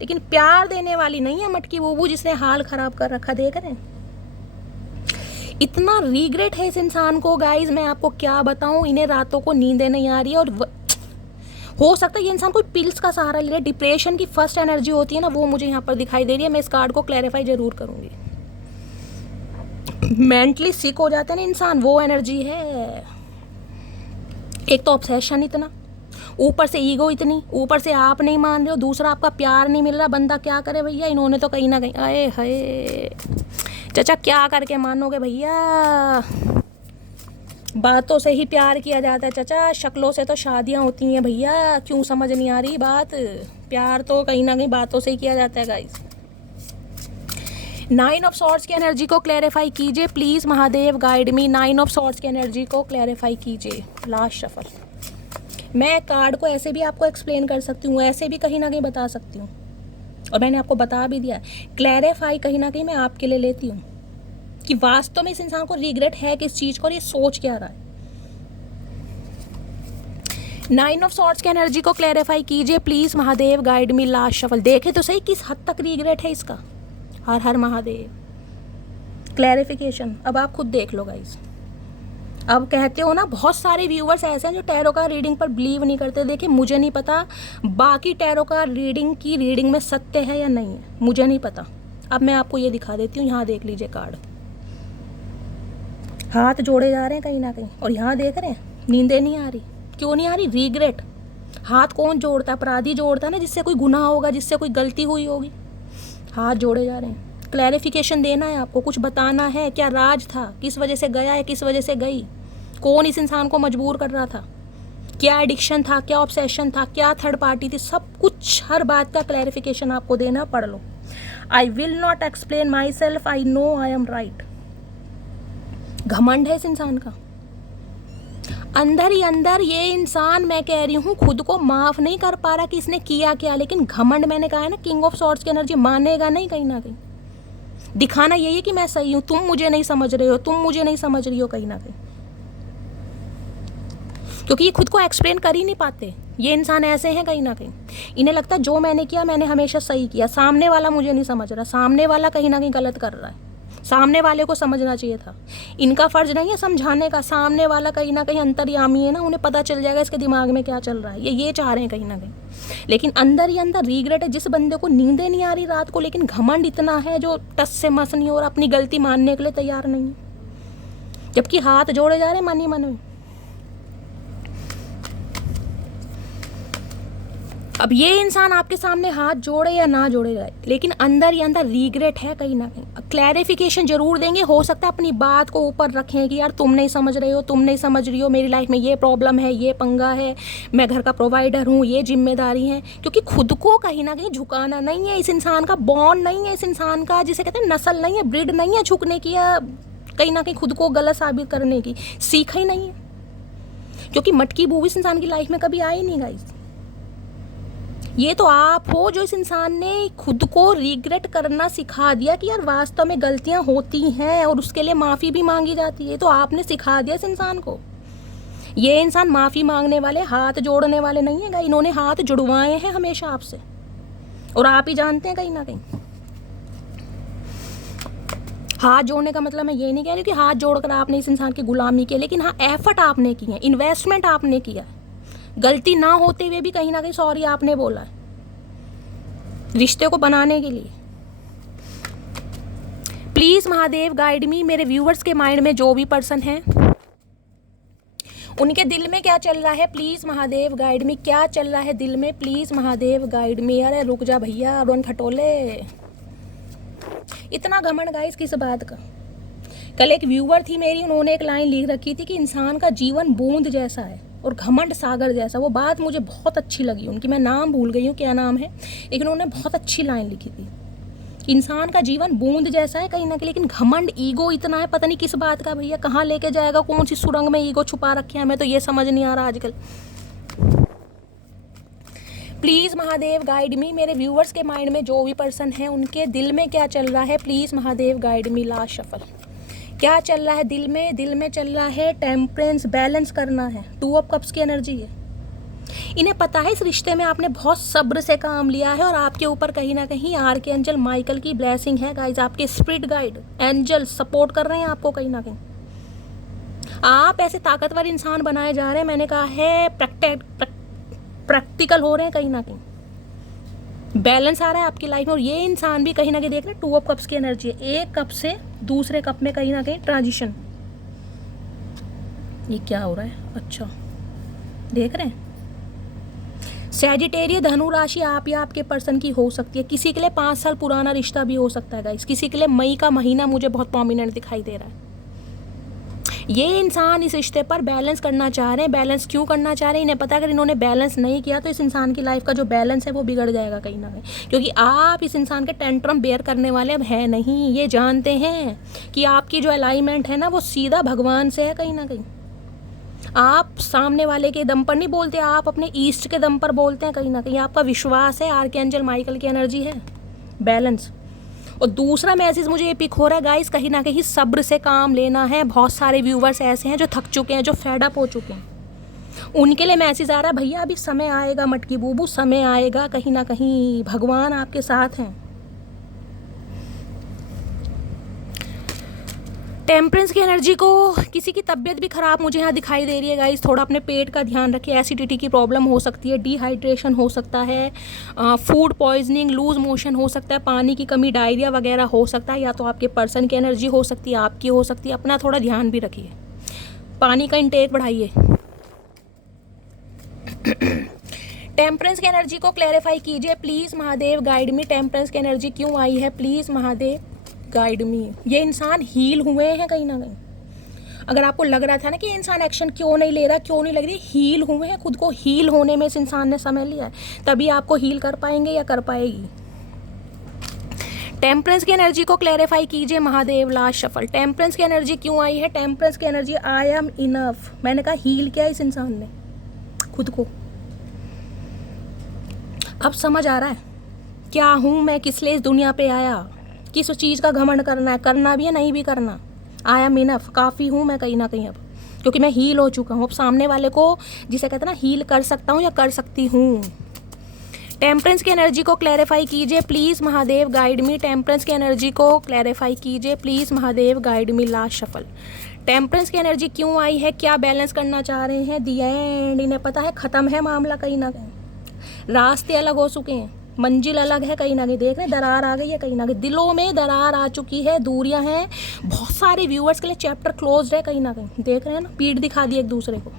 लेकिन प्यार देने वाली नहीं है मटकी बूबू जिसने हाल खराब कर रखा। देख रहे हैं इतना रिग्रेट है इस इंसान को गाइज, मैं आपको क्या बताऊं। इन्हें रातों को नींदें नहीं आ रही है और हो सकता है ये इंसान कोई पिल्स का सहारा ले रहा है। डिप्रेशन की फर्स्ट एनर्जी होती है ना, वो मुझे यहाँ पर दिखाई दे रही है। मैं इस कार्ड को क्लैरिफाई जरूर करूंगी। मेंटली सिक हो जाता है ना इंसान, वो एनर्जी है। एक तो ऑब्सेशन इतना, ऊपर से ईगो इतनी, ऊपर से आप नहीं मान रहे हो, दूसरा आपका प्यार नहीं मिल रहा। बंदा क्या करे भैया, इन्होंने तो कहीं ना कहीं, आए हाय चाचा क्या करके मानोगे भैया। बातों से ही प्यार किया जाता है चाचा, शक्लों से तो शादियां होती हैं भैया। क्यों समझ नहीं आ रही बात, प्यार तो कहीं ना कहीं बातों से ही किया जाता है गाइस। 9 ऑफ सॉर्ड्स की एनर्जी को क्लैरिफाई कीजिए please Mahadev, guide me. 9 of swords की एनर्जी को क्लैरिफाई कीजिए। Last shuffle. मैं कार्ड को ऐसे भी आपको एक्सप्लेन कर सकती हूँ, ऐसे भी कहीं ना कहीं बता सकती हूँ, और मैंने आपको बता भी दिया। क्लैरिफाई कहीं ना कहीं मैं आपके लिए लेती हूँ कि वास्तव में इस इंसान को रिग्रेट है किस चीज को और ये सोच क्या रहा है। 9 ऑफ सॉर्ड्स की एनर्जी को क्लैरिफाई कीजिए please Mahadev, guide me. Last shuffle. देखे तो सही किस हद तक रिग्रेट है इसका। हर हर महादेव। क्लैरिफिकेशन अब आप खुद देख लो गाइस। अब कहते हो ना, बहुत सारे व्यूवर्स ऐसे हैं जो टैरो का रीडिंग पर बिलीव नहीं करते। देखिए मुझे नहीं पता बाकी टैरो का रीडिंग में सत्य है या नहीं है, मुझे नहीं पता। अब मैं आपको ये दिखा देती हूँ, यहाँ देख लीजिए कार्ड। हाथ जोड़े जा रहे हैं कहीं ना कहीं, और यहाँ देख रहे हैं नींदें नहीं आ रही। क्यों नहीं आ रही? रिग्रेट। हाथ कौन जोड़ता है? अपराधी जोड़ता है ना, जिससे कोई गुनाह होगा, जिससे कोई गलती हुई होगी। हाथ जोड़े जा रहे हैं। क्लैरिफिकेशन देना है आपको, कुछ बताना है। क्या राज था, किस वजह से गया है, किस वजह से गई, कौन इस इंसान को मजबूर कर रहा था, क्या एडिक्शन था, क्या ऑब्सेशन था, क्या थर्ड पार्टी थी, सब कुछ हर बात का क्लैरिफिकेशन आपको देना। पढ़ लो। I will not explain myself, I know I am right. घमंड है इस इंसान का अंदर ही अंदर। ये इंसान, मैं कह रही हूँ, खुद को माफ नहीं कर पा रहा कि इसने किया क्या, लेकिन घमंड, मैंने कहा है ना, किंग ऑफ सॉर्ड्स की एनर्जी, मानेगा नहीं कहीं ना कहीं। दिखाना यही है कि मैं सही हूं, तुम मुझे नहीं समझ रहे हो, तुम मुझे नहीं समझ रही हो कहीं ना कहीं। क्योंकि ये खुद को एक्सप्लेन कर ही नहीं पाते। ये इंसान ऐसे हैं कहीं ना कहीं, इन्हें लगता है जो मैंने किया मैंने हमेशा सही किया, सामने वाला मुझे नहीं समझ रहा, सामने वाला कहीं ना कहीं गलत कर रहा है, सामने वाले को समझना चाहिए था। इनका फर्ज नहीं है समझाने का, सामने वाला कहीं ना कहीं अंतर्यामी है ना, उन्हें पता चल जाएगा इसके दिमाग में क्या चल रहा है। ये चाह रहे हैं कहीं ना कहीं, लेकिन अंदर ही अंदर रिग्रेट है। जिस बंदे को नींदें नहीं आ रही रात को, लेकिन घमंड इतना है जो टस से मस नहीं हो और अपनी गलती मानने के लिए तैयार नहीं है, जबकि हाथ जोड़े जा रहे हैं मन ही मन में। अब ये इंसान आपके सामने हाथ जोड़े या ना जोड़े जाए, लेकिन अंदर ही अंदर रिग्रेट है कहीं ना कहीं। क्लैरिफिकेशन जरूर देंगे, हो सकता है अपनी बात को ऊपर रखें कि यार तुम नहीं समझ रहे हो, तुम नहीं समझ रही हो, मेरी लाइफ में ये प्रॉब्लम है, ये पंगा है, मैं घर का प्रोवाइडर हूँ, ये जिम्मेदारी है। क्योंकि खुद को कहीं ना कहीं झुकाना नहीं है इस इंसान का, बॉन्ड नहीं है इस इंसान का, जिसे कहते हैं नस्ल नहीं है, ब्रिड नहीं है झुकने की या कहीं ना कहीं खुद को गलत साबित करने की, सीख ही नहीं है। क्योंकि मटकी बूबी इस इंसान की लाइफ में कभी आई नहीं गाइस। ये तो आप हो जो इस इंसान ने खुद को रिग्रेट करना सिखा दिया कि यार वास्तव में गलतियां होती हैं और उसके लिए माफ़ी भी मांगी जाती है। तो आपने सिखा दिया इस इंसान को। ये इंसान माफ़ी मांगने वाले, हाथ जोड़ने वाले नहीं है। इन्होंने हाथ जुड़वाए हैं हमेशा आपसे, और आप ही जानते हैं कहीं ना कहीं। हाथ जोड़ने का मतलब मैं ये नहीं कह रही कि हाथ जोड़कर आपने इस इंसान की गुलामी की, लेकिन हाँ एफर्ट आपने की है, इन्वेस्टमेंट आपने किया है। गलती ना होते हुए भी कहीं ना कहीं सॉरी आपने बोला है रिश्ते को बनाने के लिए। प्लीज महादेव गाइड मी। मेरे व्यूअर्स के माइंड में जो भी पर्सन है, उनके दिल में क्या चल रहा है, प्लीज महादेव गाइड मी। क्या चल रहा है दिल में, प्लीज महादेव गाइड मी। अरे रुक जा भैया, रोन खटोले, इतना घमंड गाइस किस बात का। कल एक व्यूअर थी मेरी, उन्होंने एक लाइन लिख रखी थी कि इंसान का जीवन बूंद जैसा है और घमंड सागर जैसा। वो बात मुझे बहुत अच्छी लगी उनकी, मैं नाम भूल गई हूँ क्या नाम है, लेकिन उन्होंने बहुत अच्छी लाइन लिखी थी। इंसान का जीवन बूंद जैसा है कहीं ना कहीं, लेकिन घमंड, ईगो इतना है, पता नहीं किस बात का भैया, कहाँ लेके जाएगा, कौन सी सुरंग में ईगो छुपा रखे हैं, हमें तो ये समझ नहीं आ रहा आजकल। प्लीज़ महादेव गाइड मी। मेरे व्यूअर्स के माइंड में जो भी पर्सन है, उनके दिल में क्या चल रहा है, please Mahadev guide me. Last shuffle. क्या चल रहा है दिल में? दिल में चल रहा है टेम्परेंस, बैलेंस करना है। 2 ऑफ कप्स की एनर्जी है। इन्हें पता है इस रिश्ते में आपने बहुत सब्र से काम लिया है और आपके ऊपर कहीं ना कहीं आर्कएंजल माइकल की ब्लेसिंग है गाइज। आपके स्पिरिट गाइड एंजल सपोर्ट कर रहे हैं आपको कहीं ना कहीं। आप ऐसे ताकतवर इंसान बनाए जा रहे हैं, मैंने कहा है प्रैक्टिकल हो रहे हैं कहीं ना कहीं, बैलेंस आ रहा है आपकी लाइफ में। और ये इंसान भी कहीं ना कहीं देख रहे हैं 2 ऑफ कप्स की एनर्जी है, एक कप से दूसरे कप में कहीं ना कहीं ट्रांजिशन। ये क्या हो रहा है, अच्छा देख रहे हैं। सैजिटेरियस धनु राशि आप या आपके पर्सन की हो सकती है। किसी के लिए 5 साल पुराना रिश्ता भी हो सकता है गाइस। किसी के लिए मई का महीना मुझे बहुत प्रोमिनेंट दिखाई दे रहा है। ये इंसान इस रिश्ते पर बैलेंस करना चाह रहे हैं। बैलेंस क्यों करना चाह रहे हैं, इन्हें पता है अगर इन्होंने बैलेंस नहीं किया तो इस इंसान की लाइफ का जो बैलेंस है वो बिगड़ जाएगा कहीं ना कहीं। क्योंकि आप इस इंसान के टेंट्रम बेयर करने वाले अब है नहीं। ये जानते हैं कि आपकी जो अलाइनमेंट है ना वो सीधा भगवान से है कहीं ना कहीं। आप सामने वाले के दम पर नहीं बोलते, आप अपने ईस्ट के दम पर बोलते हैं कहीं ना कहीं। आपका विश्वास है, आर्कएंजल माइकल की एनर्जी है, बैलेंस। और दूसरा मैसेज मुझे ये पिक हो रहा है गाइस, कहीं ना कहीं सब्र से काम लेना है। बहुत सारे व्यूवर्स ऐसे हैं जो थक चुके हैं, जो फेड अप हो चुके हैं, उनके लिए मैसेज आ रहा है भैया अभी समय आएगा मटकी बूबू, समय आएगा, कहीं ना कहीं भगवान आपके साथ हैं। टेम्परेंस की एनर्जी को, किसी की तबीयत भी ख़राब मुझे यहाँ दिखाई दे रही है गाइस। थोड़ा अपने पेट का ध्यान रखिए। एसिडिटी की प्रॉब्लम हो सकती है, डिहाइड्रेशन हो सकता है, फूड पॉइजनिंग, लूज मोशन हो सकता है, पानी की कमी, डायरिया वगैरह हो सकता है। या तो आपके पर्सन की एनर्जी हो सकती है, आपकी हो सकती है। अपना थोड़ा ध्यान भी रखिए, पानी का इंटेक बढ़ाइए। टेम्परेंस की एनर्जी को क्लैरिफाई कीजिए please Mahadev, guide me. Temperance की एनर्जी क्यों आई है, प्लीज़ महादेव गाइड मी। ये इंसान हील हुए हैं कहीं ना कहीं। अगर आपको लग रहा था ना कि ये इंसान एक्शन क्यों नहीं ले रहा, क्यों नहीं लग रही, हील हुए हैं। खुद को हील होने में इस इंसान ने समय लिया है, तभी आपको हील कर पाएंगे या कर पाएगी। टेम्परेंस की एनर्जी को क्लैरिफाई कीजिए महादेव। Last shuffle. टेम्परेंस की एनर्जी क्यों आई है, टेम्परेंस की एनर्जी आई एम इनफ। मैंने कहा हील किया इस इंसान ने खुद को। अब समझ आ रहा है क्या हूँ मैं, किस लिए इस दुनिया पे आया, किस चीज़ का घमंड करना है, करना भी है नहीं भी करना। आई एम इनफ, काफ़ी हूँ मैं कहीं ना कहीं अब, क्योंकि मैं हील हो चुका हूँ। अब सामने वाले को जिसे कहते हैं ना हील कर सकता हूँ या कर सकती हूँ। टेम्परेंस की एनर्जी को क्लैरिफाई कीजिए please Mahadev, guide me. Temperance की एनर्जी को क्लैरिफाई कीजिए please Mahadev, guide me. Last shuffle. Temperance की एनर्जी क्यों आई है, क्या बैलेंस करना चाह रहे हैं, दी एंड। इन्हें पता है ख़त्म है मामला कहीं ना कहीं, रास्ते अलग हो चुके हैं, मंजिल अलग है कहीं ना कहीं। देख रहे हैं दरार आ गई है कहीं ना कहीं, दिलों में दरार आ चुकी है, दूरियां हैं। बहुत सारे व्यूअर्स के लिए चैप्टर क्लोज है कहीं ना कहीं। देख रहे हैं ना, पीठ दिखा दी एक दूसरे को।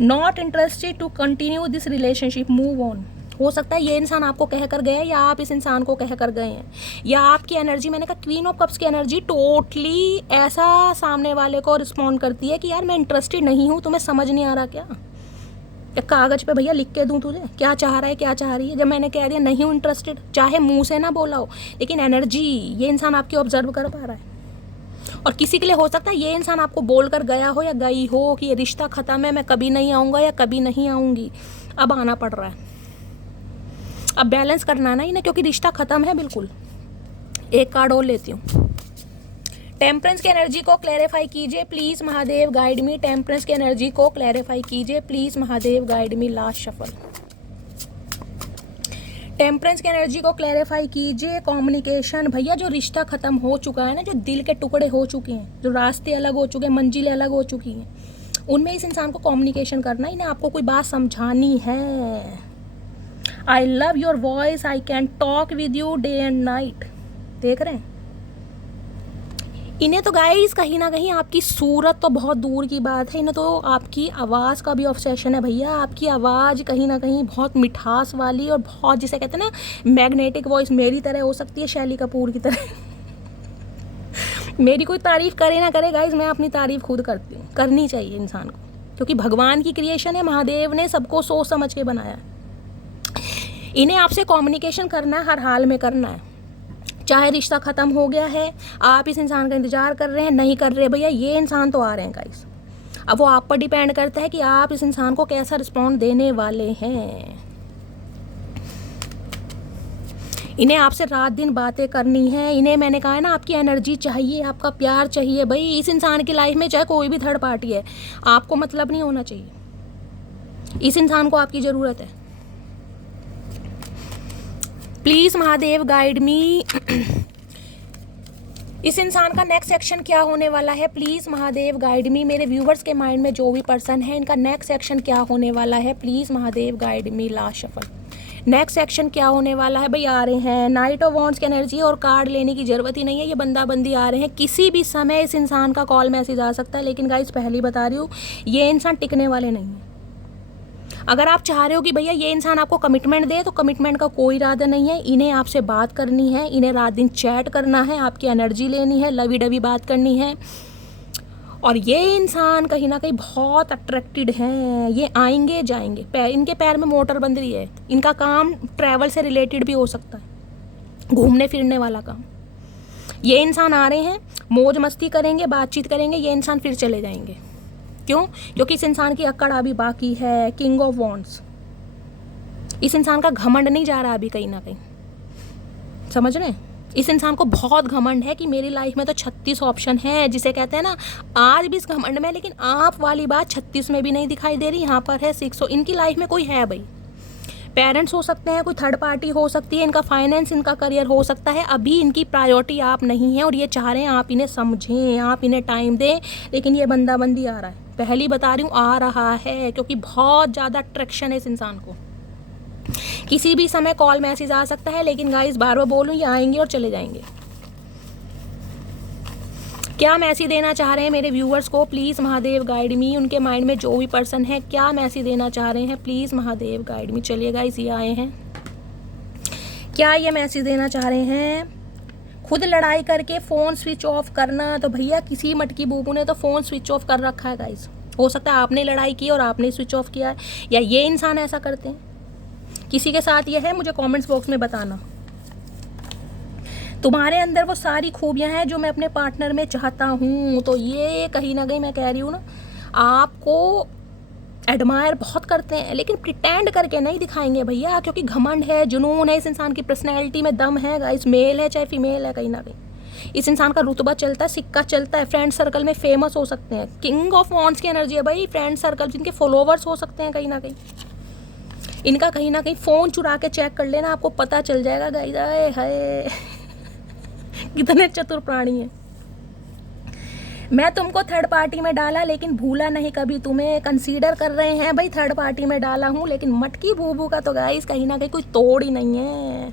Not interested to continue this relationship, move on. हो सकता है ये इंसान आपको कह कर गया है या आप इस इंसान को कह कर गए हैं, या आपकी एनर्जी, मैंने कहा क्वीन ऑफ कप्स की एनर्जी टोटली ऐसा सामने वाले को रिस्पॉन्ड करती है कि यार मैं इंटरेस्टेड नहीं हूँ, तुम्हें समझ नहीं आ रहा क्या, कागज पे भैया लिख के दूं तुझे क्या चाह रहा है क्या चाह रही है। जब मैंने कह दिया नहीं हूँ इंटरेस्टेड, चाहे मुंह से ना बोला हो, लेकिन एनर्जी ये इंसान आपकी ऑब्जर्व कर पा रहा है। और किसी के लिए हो सकता है ये इंसान आपको बोल कर गया हो या गई हो कि ये रिश्ता ख़त्म है, मैं कभी नहीं आऊँगा या कभी नहीं आऊँगी, अब आना पड़ रहा है। अब बैलेंस करना ना इन्हें, क्योंकि रिश्ता ख़त्म है बिल्कुल। एक कार्ड और लेती हूँ। टेम्परेंस की एनर्जी को क्लैरिफाई कीजिए please Mahadev, guide me. Temperance की एनर्जी को क्लैरिफाई कीजिए please Mahadev, guide me. Last shuffle. Temperance की एनर्जी को क्लैरिफाई कीजिए कम्युनिकेशन। भैया जो रिश्ता ख़त्म हो चुका है ना, जो दिल के टुकड़े हो चुके हैं, जो रास्ते अलग हो चुके हैं, मंजिलें अलग हो चुकी हैं, उनमें इस इंसान को कम्युनिकेशन करना, इन्हें आपको कोई बात समझानी है। I love your voice, I can talk with you day and night. देख रहे हैं इन्हें तो गाइस कहीं ना कहीं आपकी सूरत तो बहुत दूर की बात है, इन्हें तो आपकी आवाज़ का भी ऑब्सेशन है भैया। आपकी आवाज़ कहीं ना कहीं बहुत मिठास वाली और बहुत, जिसे कहते हैं ना मैग्नेटिक वॉइस, मेरी तरह हो सकती है, शैली कपूर की तरह। मेरी कोई तारीफ़ करे ना करे गाइस, मैं अपनी तारीफ़ खुद करती हूँ, करनी चाहिए इंसान को, क्योंकि भगवान की क्रिएशन है, महादेव ने सबको सोच समझ के बनाया है। इन्हें आपसे कम्युनिकेशन करना है, हर हाल में करना है। चाहे रिश्ता ख़त्म हो गया है, आप इस इंसान का इंतज़ार कर रहे हैं, नहीं कर रहे भैया, ये इंसान तो आ रहे हैं गाइस। अब वो आप पर डिपेंड करता है कि आप इस इंसान को कैसा रिस्पॉन्ड देने वाले हैं। इन्हें आपसे रात दिन बातें करनी है, इन्हें मैंने कहा है ना आपकी एनर्जी चाहिए, आपका प्यार चाहिए। भाई इस इंसान की लाइफ में चाहे कोई भी थर्ड पार्टी है, आपको मतलब नहीं होना चाहिए। इस इंसान को आपकी ज़रूरत है। प्लीज़ महादेव गाइड मी। इस इंसान का नेक्स्ट एक्शन क्या होने वाला है? प्लीज़ महादेव गाइड मी। मेरे व्यूवर्स के माइंड में जो भी पर्सन है, इनका नेक्स्ट एक्शन क्या होने वाला है? Please Mahadev guide me. Last shuffle, next action क्या होने वाला है? भाई आ रहे हैं नाइट ऑफ वॉन्ड्स की एनर्जी, और कार्ड लेने की ज़रूरत ही नहीं है, ये बंदा बंदी आ रहे हैं। किसी भी समय इस इंसान का कॉल मैसेज आ सकता है, लेकिन गाइस पहले बता रही हूँ, ये इंसान टिकने वाले नहीं है। अगर आप चाह रहे हो कि भैया ये इंसान आपको कमिटमेंट दे, तो कमिटमेंट का कोई इरादा नहीं है। इन्हें आपसे बात करनी है, इन्हें रात दिन चैट करना है, आपकी एनर्जी लेनी है, लवी डवी बात करनी है। और ये इंसान कहीं ना कहीं बहुत अट्रैक्टेड हैं, ये आएंगे जाएंगे, इनके पैर में मोटर बंध रही है। इनका काम ट्रैवल से रिलेटेड भी हो सकता है, घूमने फिरने वाला काम। ये इंसान आ रहे हैं, मौज मस्ती करेंगे, बातचीत करेंगे, ये इंसान फिर चले जाएंगे। क्यों? क्योंकि इस इंसान की अक्कड़ अभी बाकी है। किंग ऑफ वॉन्ड्स, इस इंसान का घमंड नहीं जा रहा अभी कहीं ना कहीं, समझ रहे हैं? इस इंसान को बहुत घमंड है कि मेरी लाइफ में तो 36 ऑप्शन है, जिसे कहते हैं ना, आज भी इस घमंड में, लेकिन आप वाली बात 36 में भी नहीं दिखाई दे रही, यहाँ पर है 6। इनकी लाइफ में कोई है भाई, पेरेंट्स हो सकते हैं, कोई थर्ड पार्टी हो सकती है, इनका फाइनेंस, इनका करियर हो सकता है। अभी इनकी प्रायोरिटी आप नहीं है, और ये चाह रहे हैं आप इन्हें समझें, आप इन्हें टाइम दें, लेकिन ये बंदा बंदी आ रहा है। पहली बता रही हूँ, आ रहा है, क्योंकि बहुत ज़्यादा अट्रैक्शन है इस इंसान को। किसी भी समय कॉल मैसेज आ सकता है, लेकिन गाइस बार बार बोलूँ, ये आएंगे और चले जाएंगे। क्या मैसेज देना चाह रहे हैं मेरे व्यूअर्स को? प्लीज़ महादेव गाइड मी। उनके माइंड में जो भी पर्सन है, क्या मैसेज देना चाह रहे हैं? प्लीज़ महादेव गाइड मी। चलिए गाइस, ये आए हैं, क्या ये मैसेज देना चाह रहे हैं? खुद लड़ाई करके फ़ोन स्विच ऑफ करना। तो भैया किसी मटकी बूबू ने तो फ़ोन स्विच ऑफ कर रखा है गाइस। हो सकता है आपने लड़ाई की और आपने स्विच ऑफ किया है, या ये इंसान ऐसा करते हैं। किसी के साथ ये है, मुझे कमेंट्स बॉक्स में बताना। तुम्हारे अंदर वो सारी खूबियां हैं जो मैं अपने पार्टनर में चाहता हूँ। तो ये कहीं ना कहीं मैं कह रही हूँ ना, आपको एडमायर बहुत करते हैं, लेकिन प्रिटेंड करके नहीं दिखाएंगे भैया, क्योंकि घमंड है, जुनून है, इस इंसान की पर्सनैलिटी में दम है गाइस। मेल है चाहे फीमेल है, कहीं ना कहीं इस इंसान का रुतबा चलता है, सिक्का चलता है, फ्रेंड सर्कल में फेमस हो सकते हैं। किंग ऑफ वॉन्ड्स की एनर्जी है भाई, फ्रेंड सर्कल, जिनके फॉलोवर्स हो सकते हैं कहीं ना कहीं। इनका कहीं ना कहीं फ़ोन चुरा के चेक कर लेना, आपको पता चल जाएगा गाइस। आए हाय कितने चतुर प्राणी हैं। मैं तुमको थर्ड पार्टी में डाला, लेकिन भूला नहीं कभी तुम्हें। कंसीडर कर रहे हैं भाई, थर्ड पार्टी में डाला हूँ, लेकिन मटकी बूबू का तो गाइस कहीं ना कहीं कोई तोड़ ही नहीं है।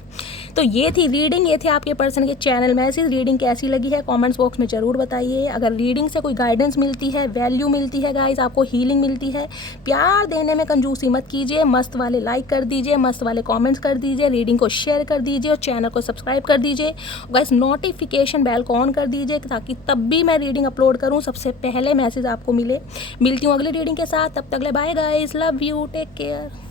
तो ये थी रीडिंग, ये थे आपके पर्सन के चैनल मैसेज। रीडिंग कैसी लगी है कमेंट्स बॉक्स में ज़रूर बताइए। अगर रीडिंग से कोई गाइडेंस मिलती है, वैल्यू मिलती है गाइस, आपको हीलिंग मिलती है, प्यार देने में कंजूसी मत कीजिए। मस्त वाले लाइक कर दीजिए, मस्त वाले कमेंट्स कर दीजिए, रीडिंग को शेयर कर दीजिए, और चैनल को सब्सक्राइब कर दीजिए गाइस। नोटिफिकेशन बेल को ऑन कर दीजिए, ताकि तब भी मैं रीडिंग अपलोड करूँ सबसे पहले मैसेज आपको मिले। मिलती हूँ अगली रीडिंग के साथ, तब तक ले bye guys, love you, take care.